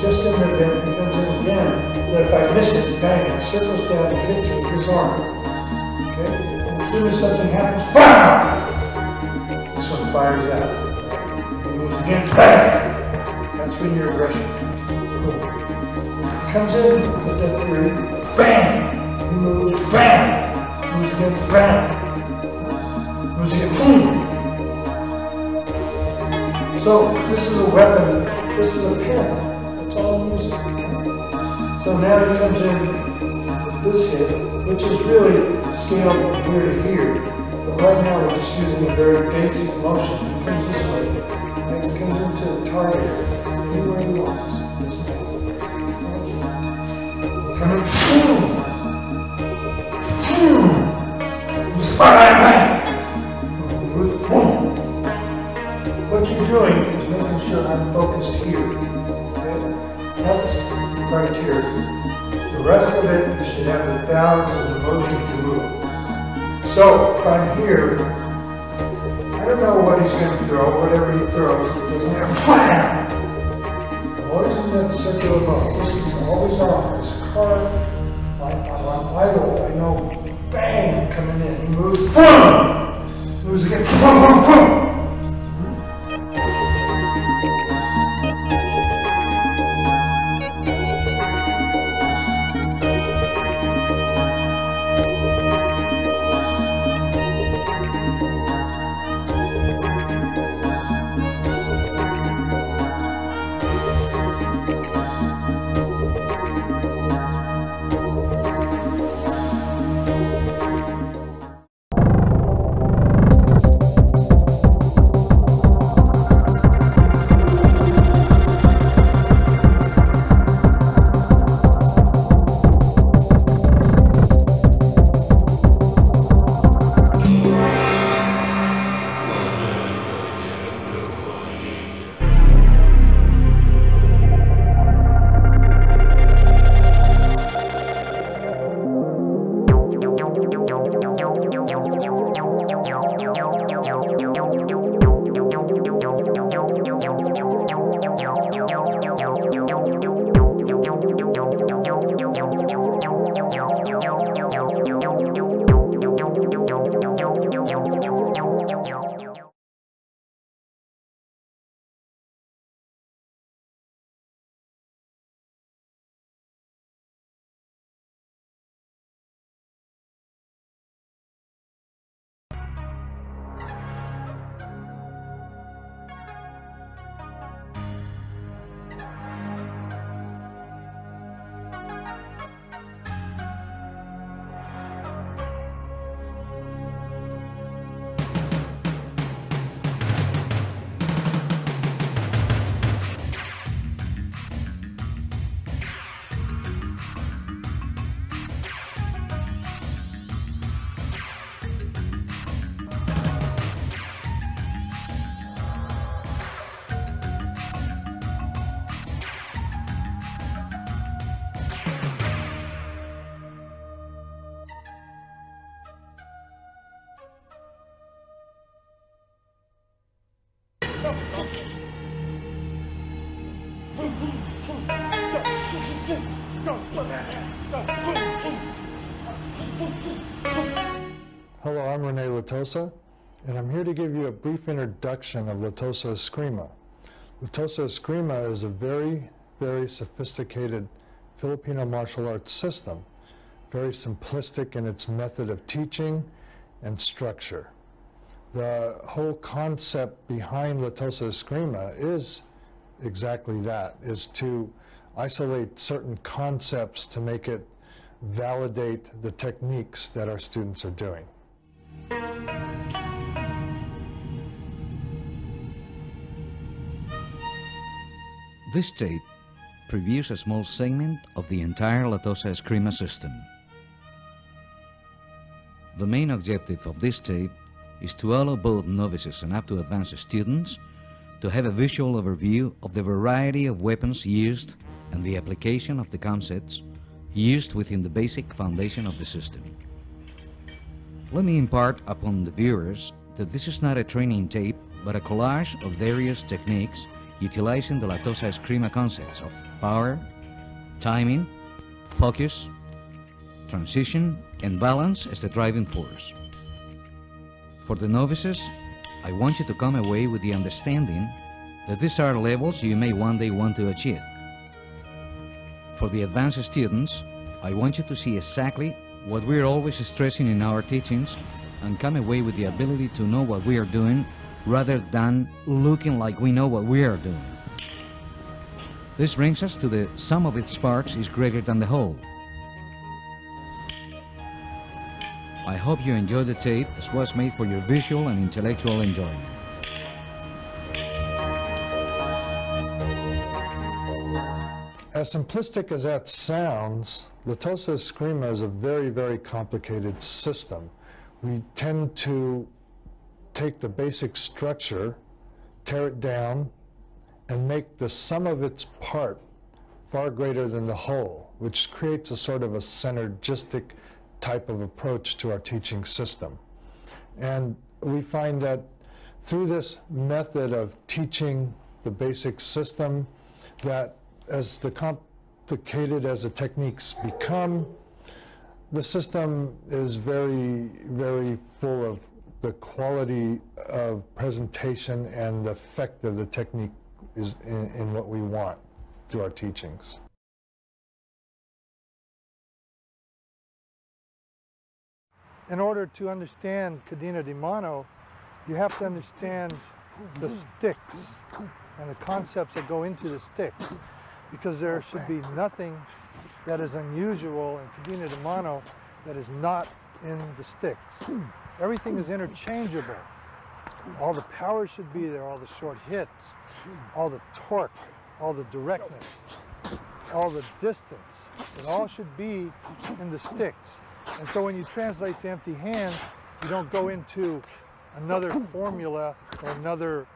just in the event he comes in again, that if I miss it, bang, it circles down and hits with his arm. Okay? And as soon as something happens, BAM! This one fires out. He moves again, BAM! That's when your aggression comes. He comes in with that theory, BAM! He moves, BAM! Moves again, BAM! Moves again, boom! So this is a weapon, this is a pen. That's all I'm using. So now he comes in with this hit, which is really scaled from here to here. But right now we're just using a very basic motion. He comes this way, and he comes into the target area, anywhere he wants. This way. Come in, boom! Boom! Just bang! Boom! What you're doing is making sure I'm focused here. Okay? That's right here. The rest of it, you should have the balance of the motion to move. So, if I'm here, I don't know what he's going to throw. Whatever he throws, it doesn't have wham! I'm always in that circular mode. This is always on. This card, I'm on idle. I know, bang, coming in. He moves, boom! Moves again, boom, boom, boom! Hello, I'm Rene Latosa, and I'm here to give you a brief introduction of Latosa Escrima. Latosa Escrima is a very, very sophisticated Filipino martial arts system, very simplistic in its method of teaching and structure. The whole concept behind Latosa Escrima is exactly that, is to isolate certain concepts to make it validate the techniques that our students are doing. This tape previews a small segment of the entire Latosa Escrima system. The main objective of this tape is to allow both novices and up to advanced students to have a visual overview of the variety of weapons used and the application of the concepts used within the basic foundation of the system. Let me impart upon the viewers that this is not a training tape, but a collage of various techniques utilizing the Latosa Escrima concepts of power, timing, focus, transition, and balance as the driving force. For the novices, I want you to come away with the understanding that these are levels you may one day want to achieve. For the advanced students, I want you to see exactly what we're always stressing in our teachings and come away with the ability to know what we are doing rather than looking like we know what we are doing. This brings us to the sum of its parts is greater than the whole. I hope you enjoyed the tape as was made for your visual and intellectual enjoyment. As simplistic as that sounds, Latosa Escrima is a very, very complicated system. We tend to take the basic structure, tear it down, and make the sum of its part far greater than the whole, which creates a sort of a synergistic type of approach to our teaching system. And we find that through this method of teaching the basic system, that as the complicated as the techniques become, the system is very, very full of the quality of presentation and the effect of the technique is in what we want through our teachings. In order to understand Kadena de Mano, you have to understand the sticks and the concepts that go into the sticks, because there should be nothing that is unusual in Kadena de Mano that is not in the sticks. Everything is interchangeable. All the power should be there, all the short hits, all the torque, all the directness, all the distance. It all should be in the sticks. And so when you translate to empty hands, you don't go into another formula or another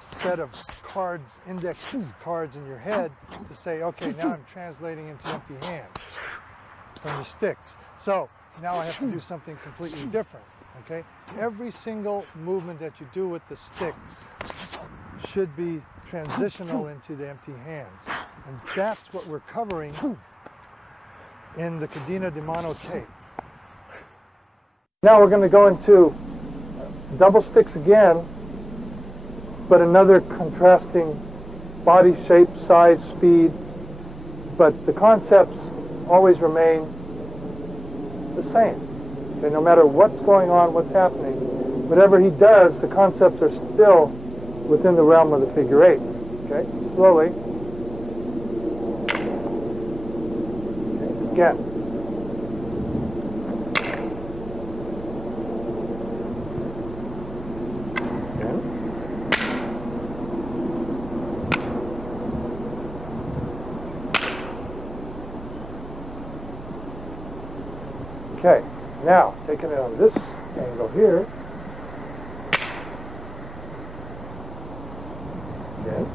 set of cards, index cards in your head to say, okay, now I'm translating into empty hands from the sticks. So now I have to do something completely different, okay? Every single movement that you do with the sticks should be transitional into the empty hands. And that's what we're covering in the Kadena de Mano tape. Now we're going to go into double sticks again, but another contrasting body shape, size, speed, but the concepts always remain the same. Okay, no matter what's going on, what's happening, whatever he does, the concepts are still within the realm of the figure eight. Okay, slowly. Okay, again. Okay, now taking it on this angle here. Again.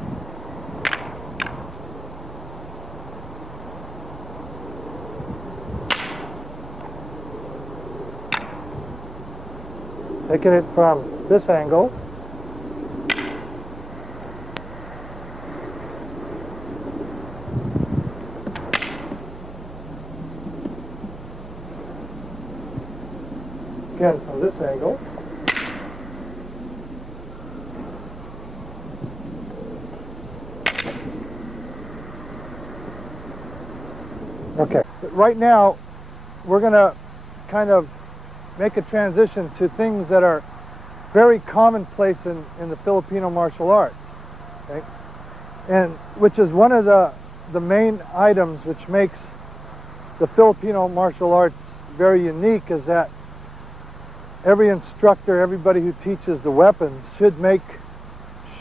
Taking it from this angle. Again from this angle. Okay, but right now we're going to kind of make a transition to things that are very commonplace in the Filipino martial arts, okay? And which is one of the main items which makes the Filipino martial arts very unique, is that every instructor, everybody who teaches the weapons should make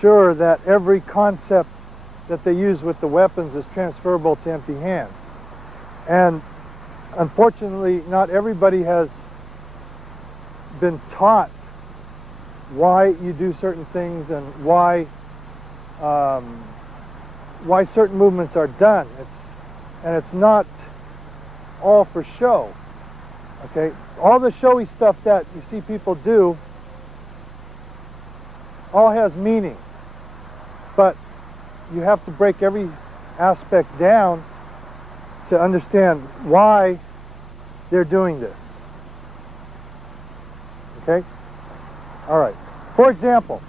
sure that every concept that they use with the weapons is transferable to empty hands. And unfortunately, not everybody has been taught why you do certain things and why certain movements are done. And it's not all for show. Okay, all the showy stuff that you see people do all has meaning, but you have to break every aspect down to understand why they're doing this. Okay? All right. For example,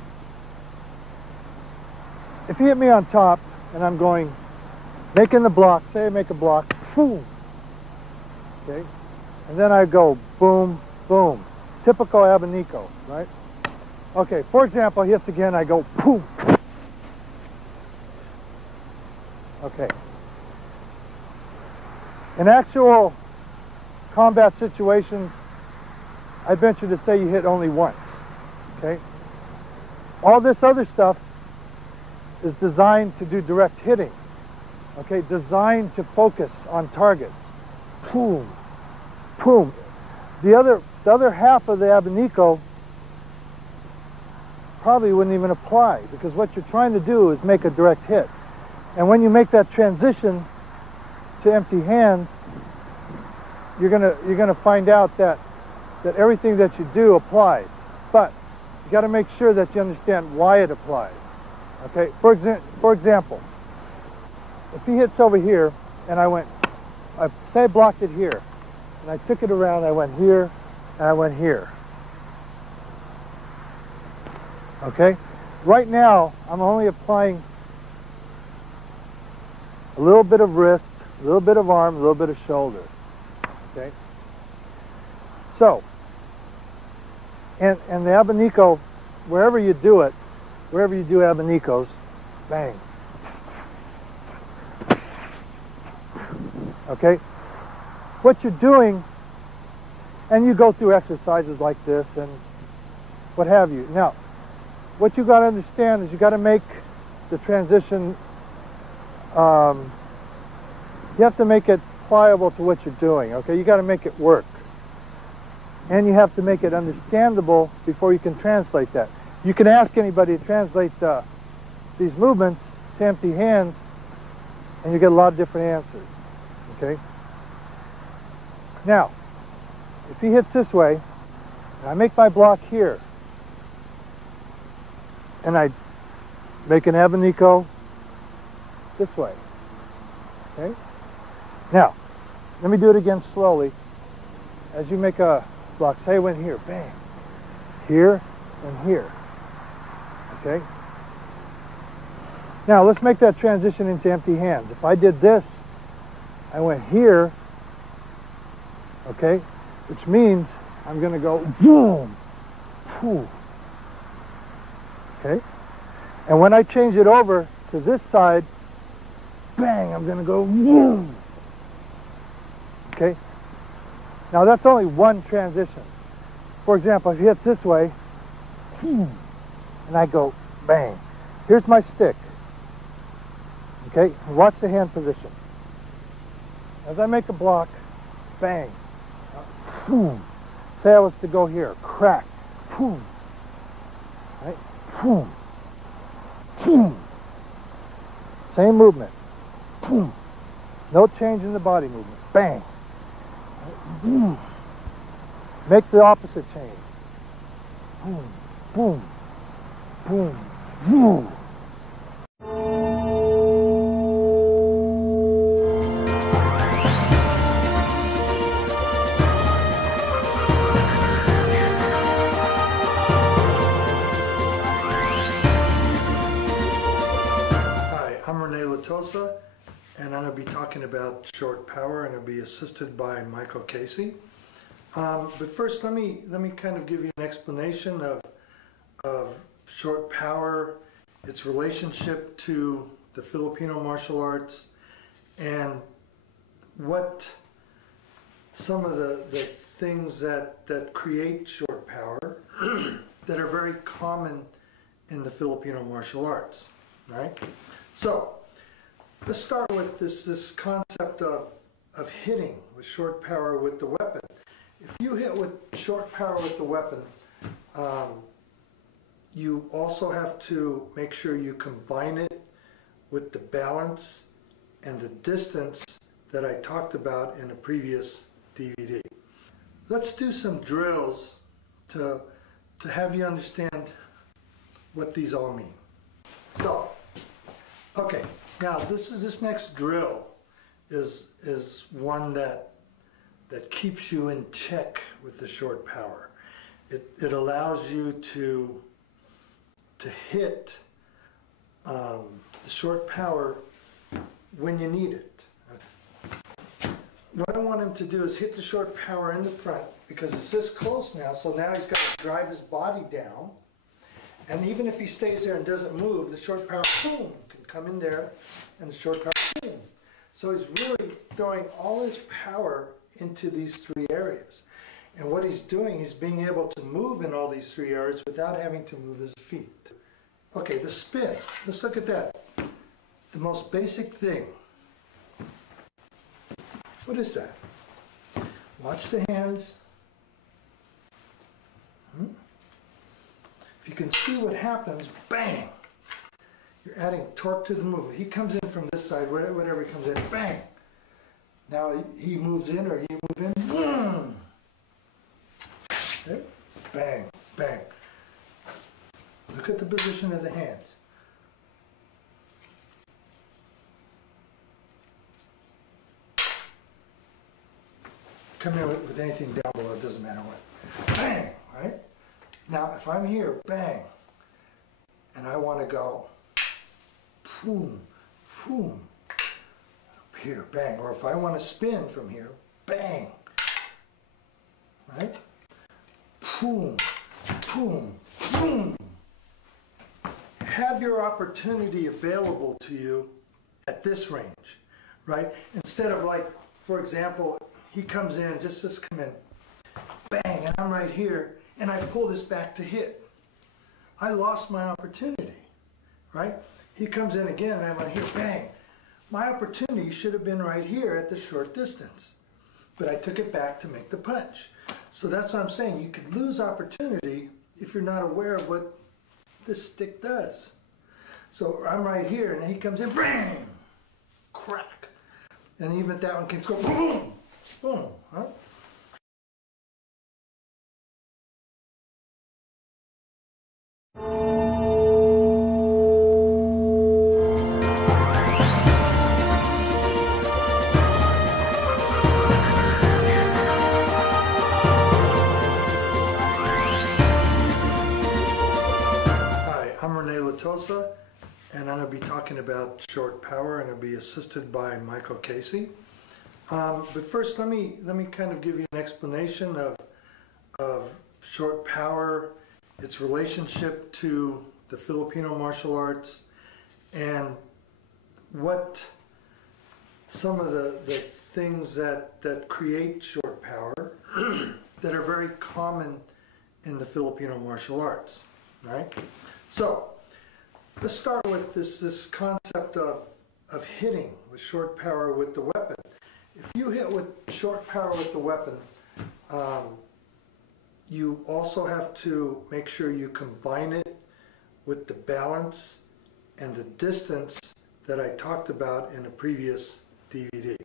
if you hit me on top and I'm going, making the block, say I make a block, boom. Okay? And then I go boom, boom. Typical abanico, right? Okay, for example, he hits again, I go boom. Okay. In actual combat situations, I venture to say you hit only once. Okay? All this other stuff is designed to do direct hitting. Okay, designed to focus on targets. Boom, boom. The other half of the abanico probably wouldn't even apply, because what you're trying to do is make a direct hit. And when you make that transition to empty hands, you're gonna find out that everything that you do applies. But you got to make sure that you understand why it applies. Okay. For example, if he hits over here and say I blocked it here, and I took it around, I went here, and I went here. Okay? Right now, I'm only applying a little bit of wrist, a little bit of arm, a little bit of shoulder. Okay? So, and the abanico, wherever you do it, wherever you do abanicos, bang. Okay? What you're doing, and you go through exercises like this and what have you. Now, what you got to understand is you got to make the transition, you have to make it pliable to what you're doing, okay? You got to make it work. And you have to make it understandable before you can translate that. You can ask anybody to translate these movements to empty hands, and you get a lot of different answers, okay? Now, if he hits this way, and I make my block here, and I make an abanico this way, okay? Now, let me do it again slowly. As you make a block, say I went here, bang, here and here, okay? Now, let's make that transition into empty hands. If I did this, I went here, okay, which means I'm going to go boom, boom, okay? And when I change it over to this side, bang, I'm going to go boom, okay? Now that's only one transition. For example, if he hits this way, and I go bang. Here's my stick, okay? Watch the hand position. As I make a block, bang, boom. Say I was to go here, crack, boom, right? Boom, boom. Same movement, boom. No change in the body movement, bang. Boom. Make the opposite change. Boom, boom, boom, boom. Hi, I'm Rene Latosa, and I'm going to be talking about short power. I'm going to be assisted by Michael Casey. But first, let me kind of give you an explanation of short power, its relationship to the Filipino martial arts, and what some of the things that create short power that are very common in the Filipino martial arts, right? So, let's start with this concept of hitting with short power with the weapon. If you hit with short power with the weapon, you also have to make sure you combine it with the balance and the distance that I talked about in a previous DVD. Let's do some drills to have you understand what these all mean. So, okay, now this next drill is one that keeps you in check with the short power. It allows you to hit the short power when you need it. What I want him to do is hit the short power in the front because it's this close now, so now he's got to drive his body down. And even if he stays there and doesn't move, the short power, boom, can come in there, and the short power, boom. So he's really throwing all his power into these three areas. And what he's doing, he's being able to move in all these three areas without having to move his feet. Okay, the spin. Let's look at that. The most basic thing. What is that? Watch the hands. If you can see what happens, bang! You're adding torque to the movement. He comes in from this side, whatever he comes in, bang! Now he moves in or he moves in, boom! Okay? Bang, bang. Look at the position of the hands. Come in with anything down below, it doesn't matter what. Bang, right? Now, if I'm here, bang, and I want to go, boom, boom, up here, bang. Or if I want to spin from here, bang, right? Boom, boom, boom. Have your opportunity available to you at this range, right? Instead of like, for example, he comes in, just come in, bang, and I'm right here, and I pull this back to hit. I lost my opportunity, right? He comes in again, and I'm right here, bang. My opportunity should have been right here at the short distance, but I took it back to make the punch. So that's what I'm saying. You could lose opportunity if you're not aware of what this stick does. So I'm right here, and he comes in, bang, crack. And even if that one keeps going, boom, boom, huh? Hi, I'm Rene Latosa, and I'm going to be talking about short power. I'm going to be assisted by Michael Casey. But first, let me kind of give you an explanation of short power, its relationship to the Filipino martial arts, and what some of the things that create short power that are very common in the Filipino martial arts, right? So let's start with this concept of hitting with short power with the weapon. If you hit with short power with the weapon, you also have to make sure you combine it with the balance and the distance that I talked about in a previous DVD.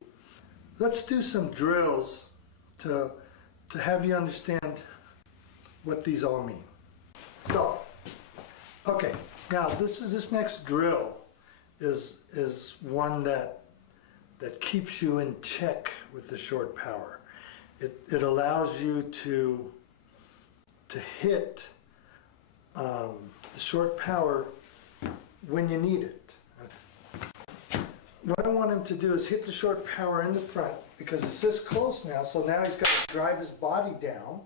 Let's do some drills to have you understand what these all mean. So, okay, now this next drill is one that keeps you in check with the short power. It allows you to hit the short power when you need it. What I want him to do is hit the short power in the front because it's this close now, so now he's got to drive his body down.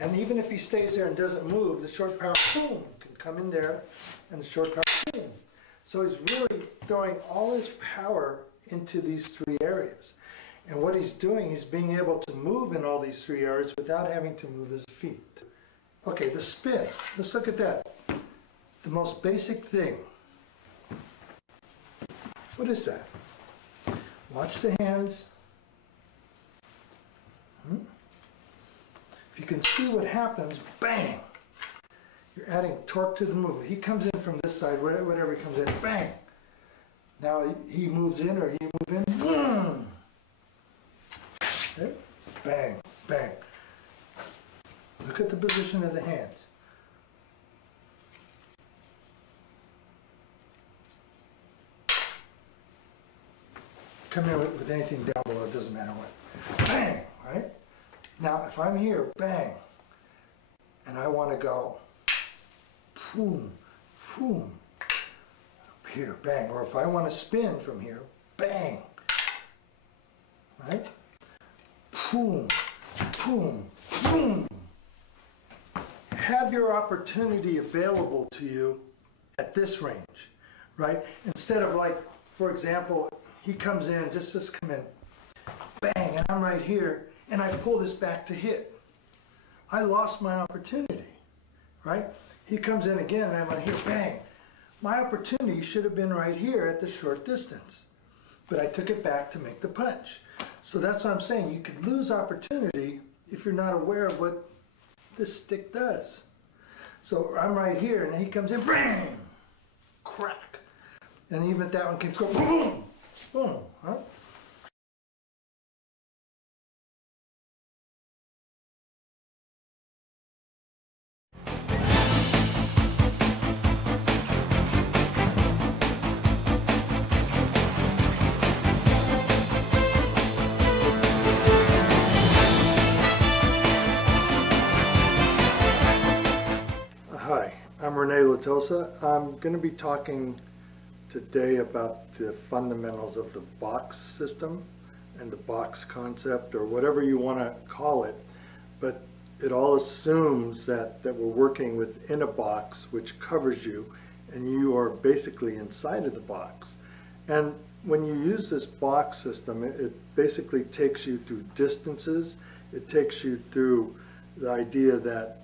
And even if he stays there and doesn't move, the short power, boom, can come in there, and the short power, boom. So he's really throwing all his power into these three areas. And what he's doing, he's being able to move in all these three areas without having to move his feet. Okay, the spin. Let's look at that. The most basic thing. What is that? Watch the hands. If you can see what happens, bang! You're adding torque to the movement. He comes in from this side, whatever he comes in, bang. Now he moves in or he moves in, boom. Okay? Bang, bang. Look at the position of the hands. Come in with anything down below, it doesn't matter what. Bang, right? Now, if I'm here, bang, and I want to go, boom, boom, up here, bang. Or if I want to spin from here, bang, right? Boom, boom, boom. Have your opportunity available to you at this range, right? Instead of like, for example, he comes in, just come in, bang, and I'm right here, and I pull this back to hit. I lost my opportunity, right? He comes in again, and I'm right here, bang. My opportunity should have been right here at the short distance, but I took it back to make the punch. So that's what I'm saying. You could lose opportunity if you're not aware of what this stick does. So I'm right here, and he comes in, bang, crack. And even if that one keeps going, boom, boom, huh? Hi, I'm Rene Latosa. I'm going to be talking today about the fundamentals of the box system and the box concept, or whatever you want to call it. But it all assumes that we're working within a box which covers you, and you are basically inside of the box. And when you use this box system, it basically takes you through distances. It takes you through the idea that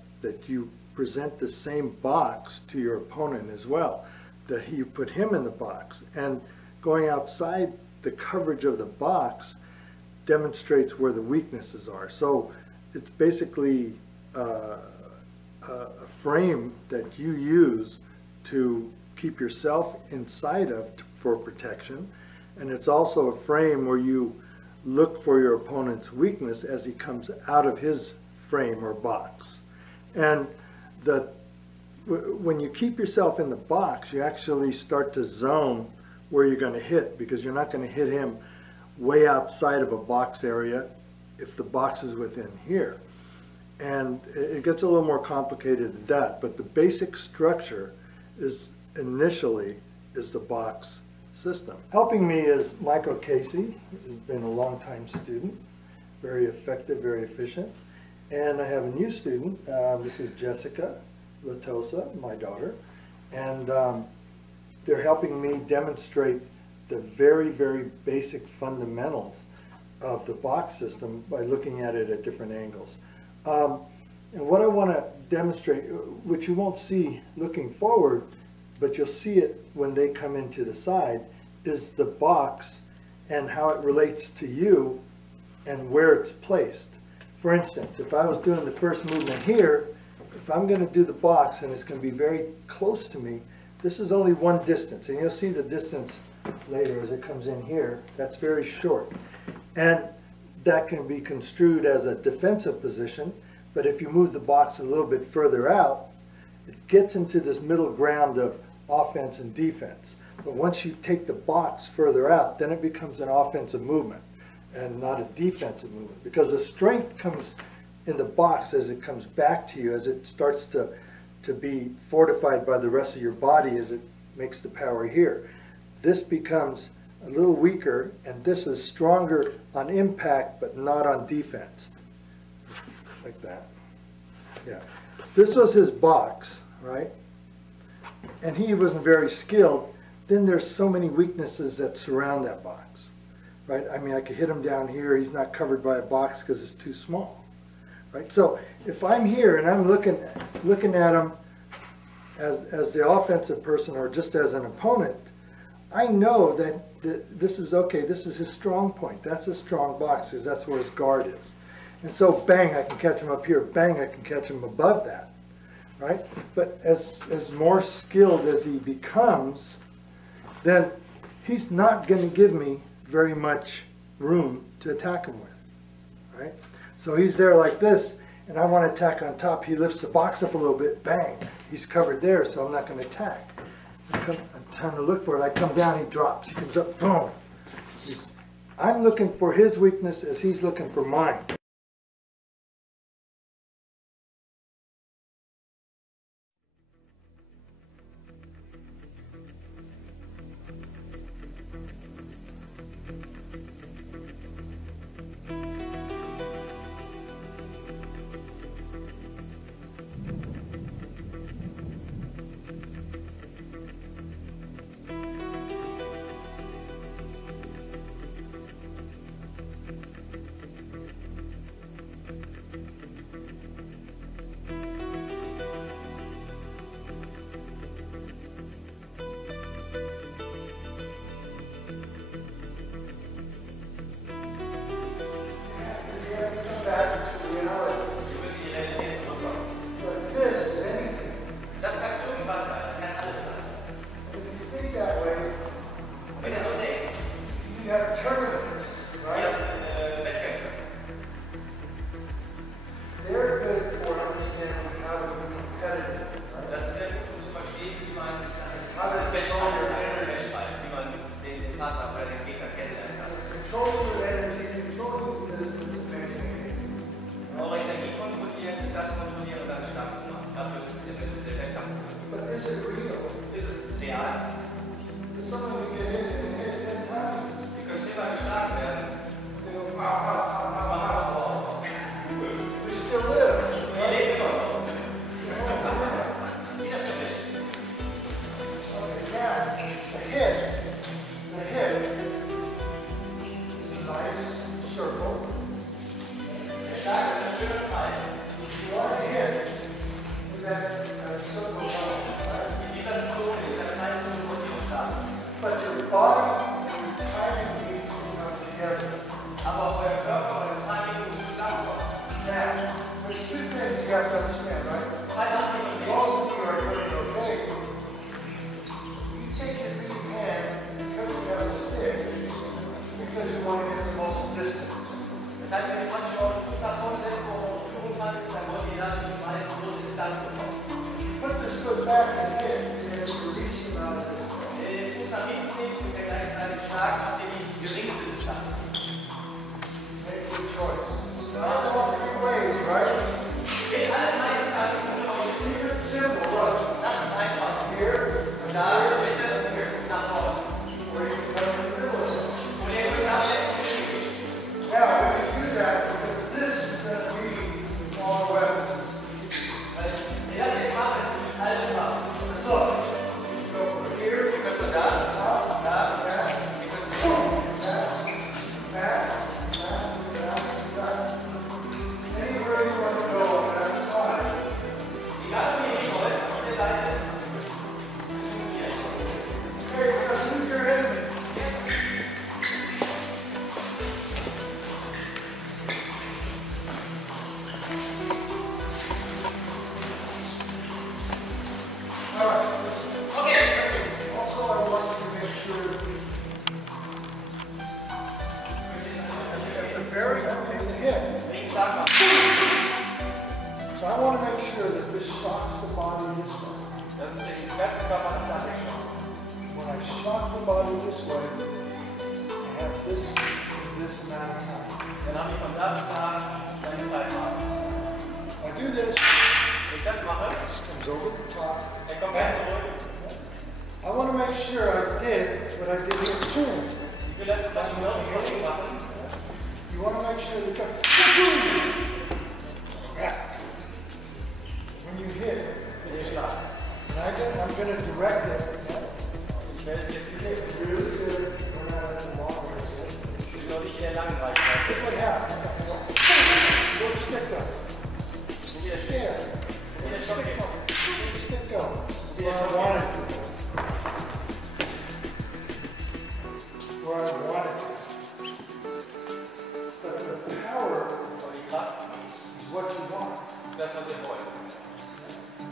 you present the same box to your opponent as well, that you put him in the box. And going outside the coverage of the box demonstrates where the weaknesses are. So it's basically a frame that you use to keep yourself inside of for protection. And it's also a frame where you look for your opponent's weakness as he comes out of his frame or box. And when you keep yourself in the box, you actually start to zone where you're going to hit, because you're not going to hit him way outside of a box area if the box is within here. And it gets a little more complicated than that, but the basic structure is initially the box system. Helping me is Michael Casey, who's been a long-time student, very effective, very efficient. And I have a new student. This is Jessica Latosa, my daughter, and they're helping me demonstrate the very, very basic fundamentals of the box system by looking at it at different angles. And what I want to demonstrate, which you won't see looking forward, but you'll see it when they come into the side, is the box and how it relates to you and where it's placed. For instance, if I was doing the first movement here, if I'm going to do the box and it's going to be very close to me, this is only one distance. And you'll see the distance later as it comes in here. That's very short. And that can be construed as a defensive position. But if you move the box a little bit further out, it gets into this middle ground of offense and defense. But once you take the box further out, then it becomes an offensive movement and not a defensive movement, because the strength comes in the box as it comes back to you, as it starts to be fortified by the rest of your body as it makes the power here. This becomes a little weaker, and this is stronger on impact but not on defense, like that. Yeah, this was his box, right? And he wasn't very skilled. Then there's so many weaknesses that surround that box. Right? I mean, I could hit him down here. He's not covered by a box because it's too small. Right? So if I'm here and I'm looking at him as the offensive person or just as an opponent, I know that this is okay. This is his strong point. That's a strong box because that's where his guard is. And so bang, I can catch him up here. Bang, I can catch him above that. right? But as more skilled as he becomes, then he's not going to give me very much room to attack him with, right? So he's there like this, and I want to attack on top. He lifts the box up a little bit, bang, he's covered there, so I'm not going to attack. I'm trying to look for it. I come down, he drops. He comes up, boom. I'm looking for his weakness as he's looking for mine.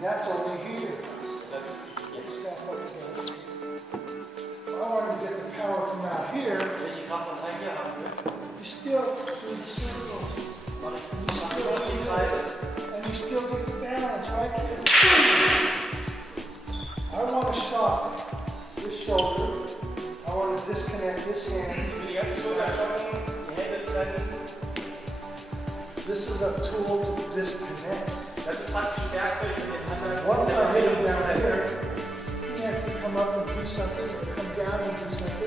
That's You still do circles. You still do this. And you still get the balance, right? I want to shock this shoulder. I want to disconnect this hand. This is a tool to disconnect. Once I hit him down here, he has to come up and do something, or come down and do something.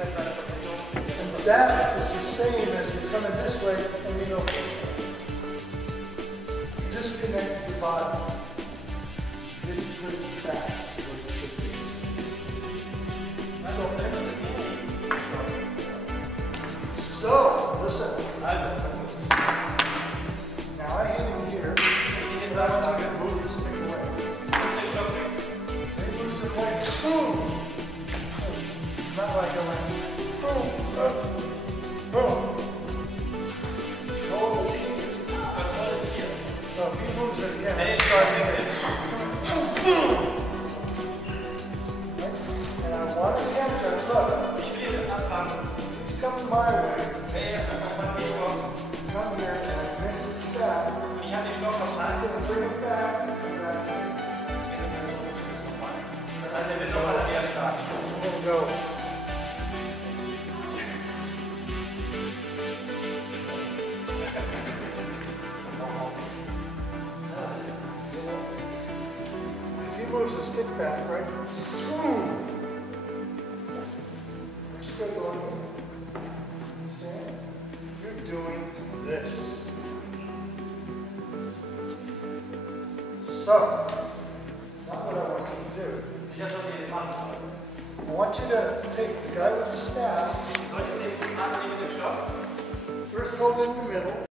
And that is the same as you're coming this way and you go, disconnect your body. Didn't put it back where it should be. So, listen. Now I hit him here. I want you to move the stick away. So he moves it away. Boom! It's not like I went, boom, boom. Control is here. So if he moves it again, boom! And I want to catch her. Look. He's coming my way. Come here and I miss the step. I said, bring it back. We'll go. If he moves the stick back, right? Boom! You're still going. Understand? You're doing this. So, not what I want you to do. I want you to take the guy with the staff. First hold it in the middle.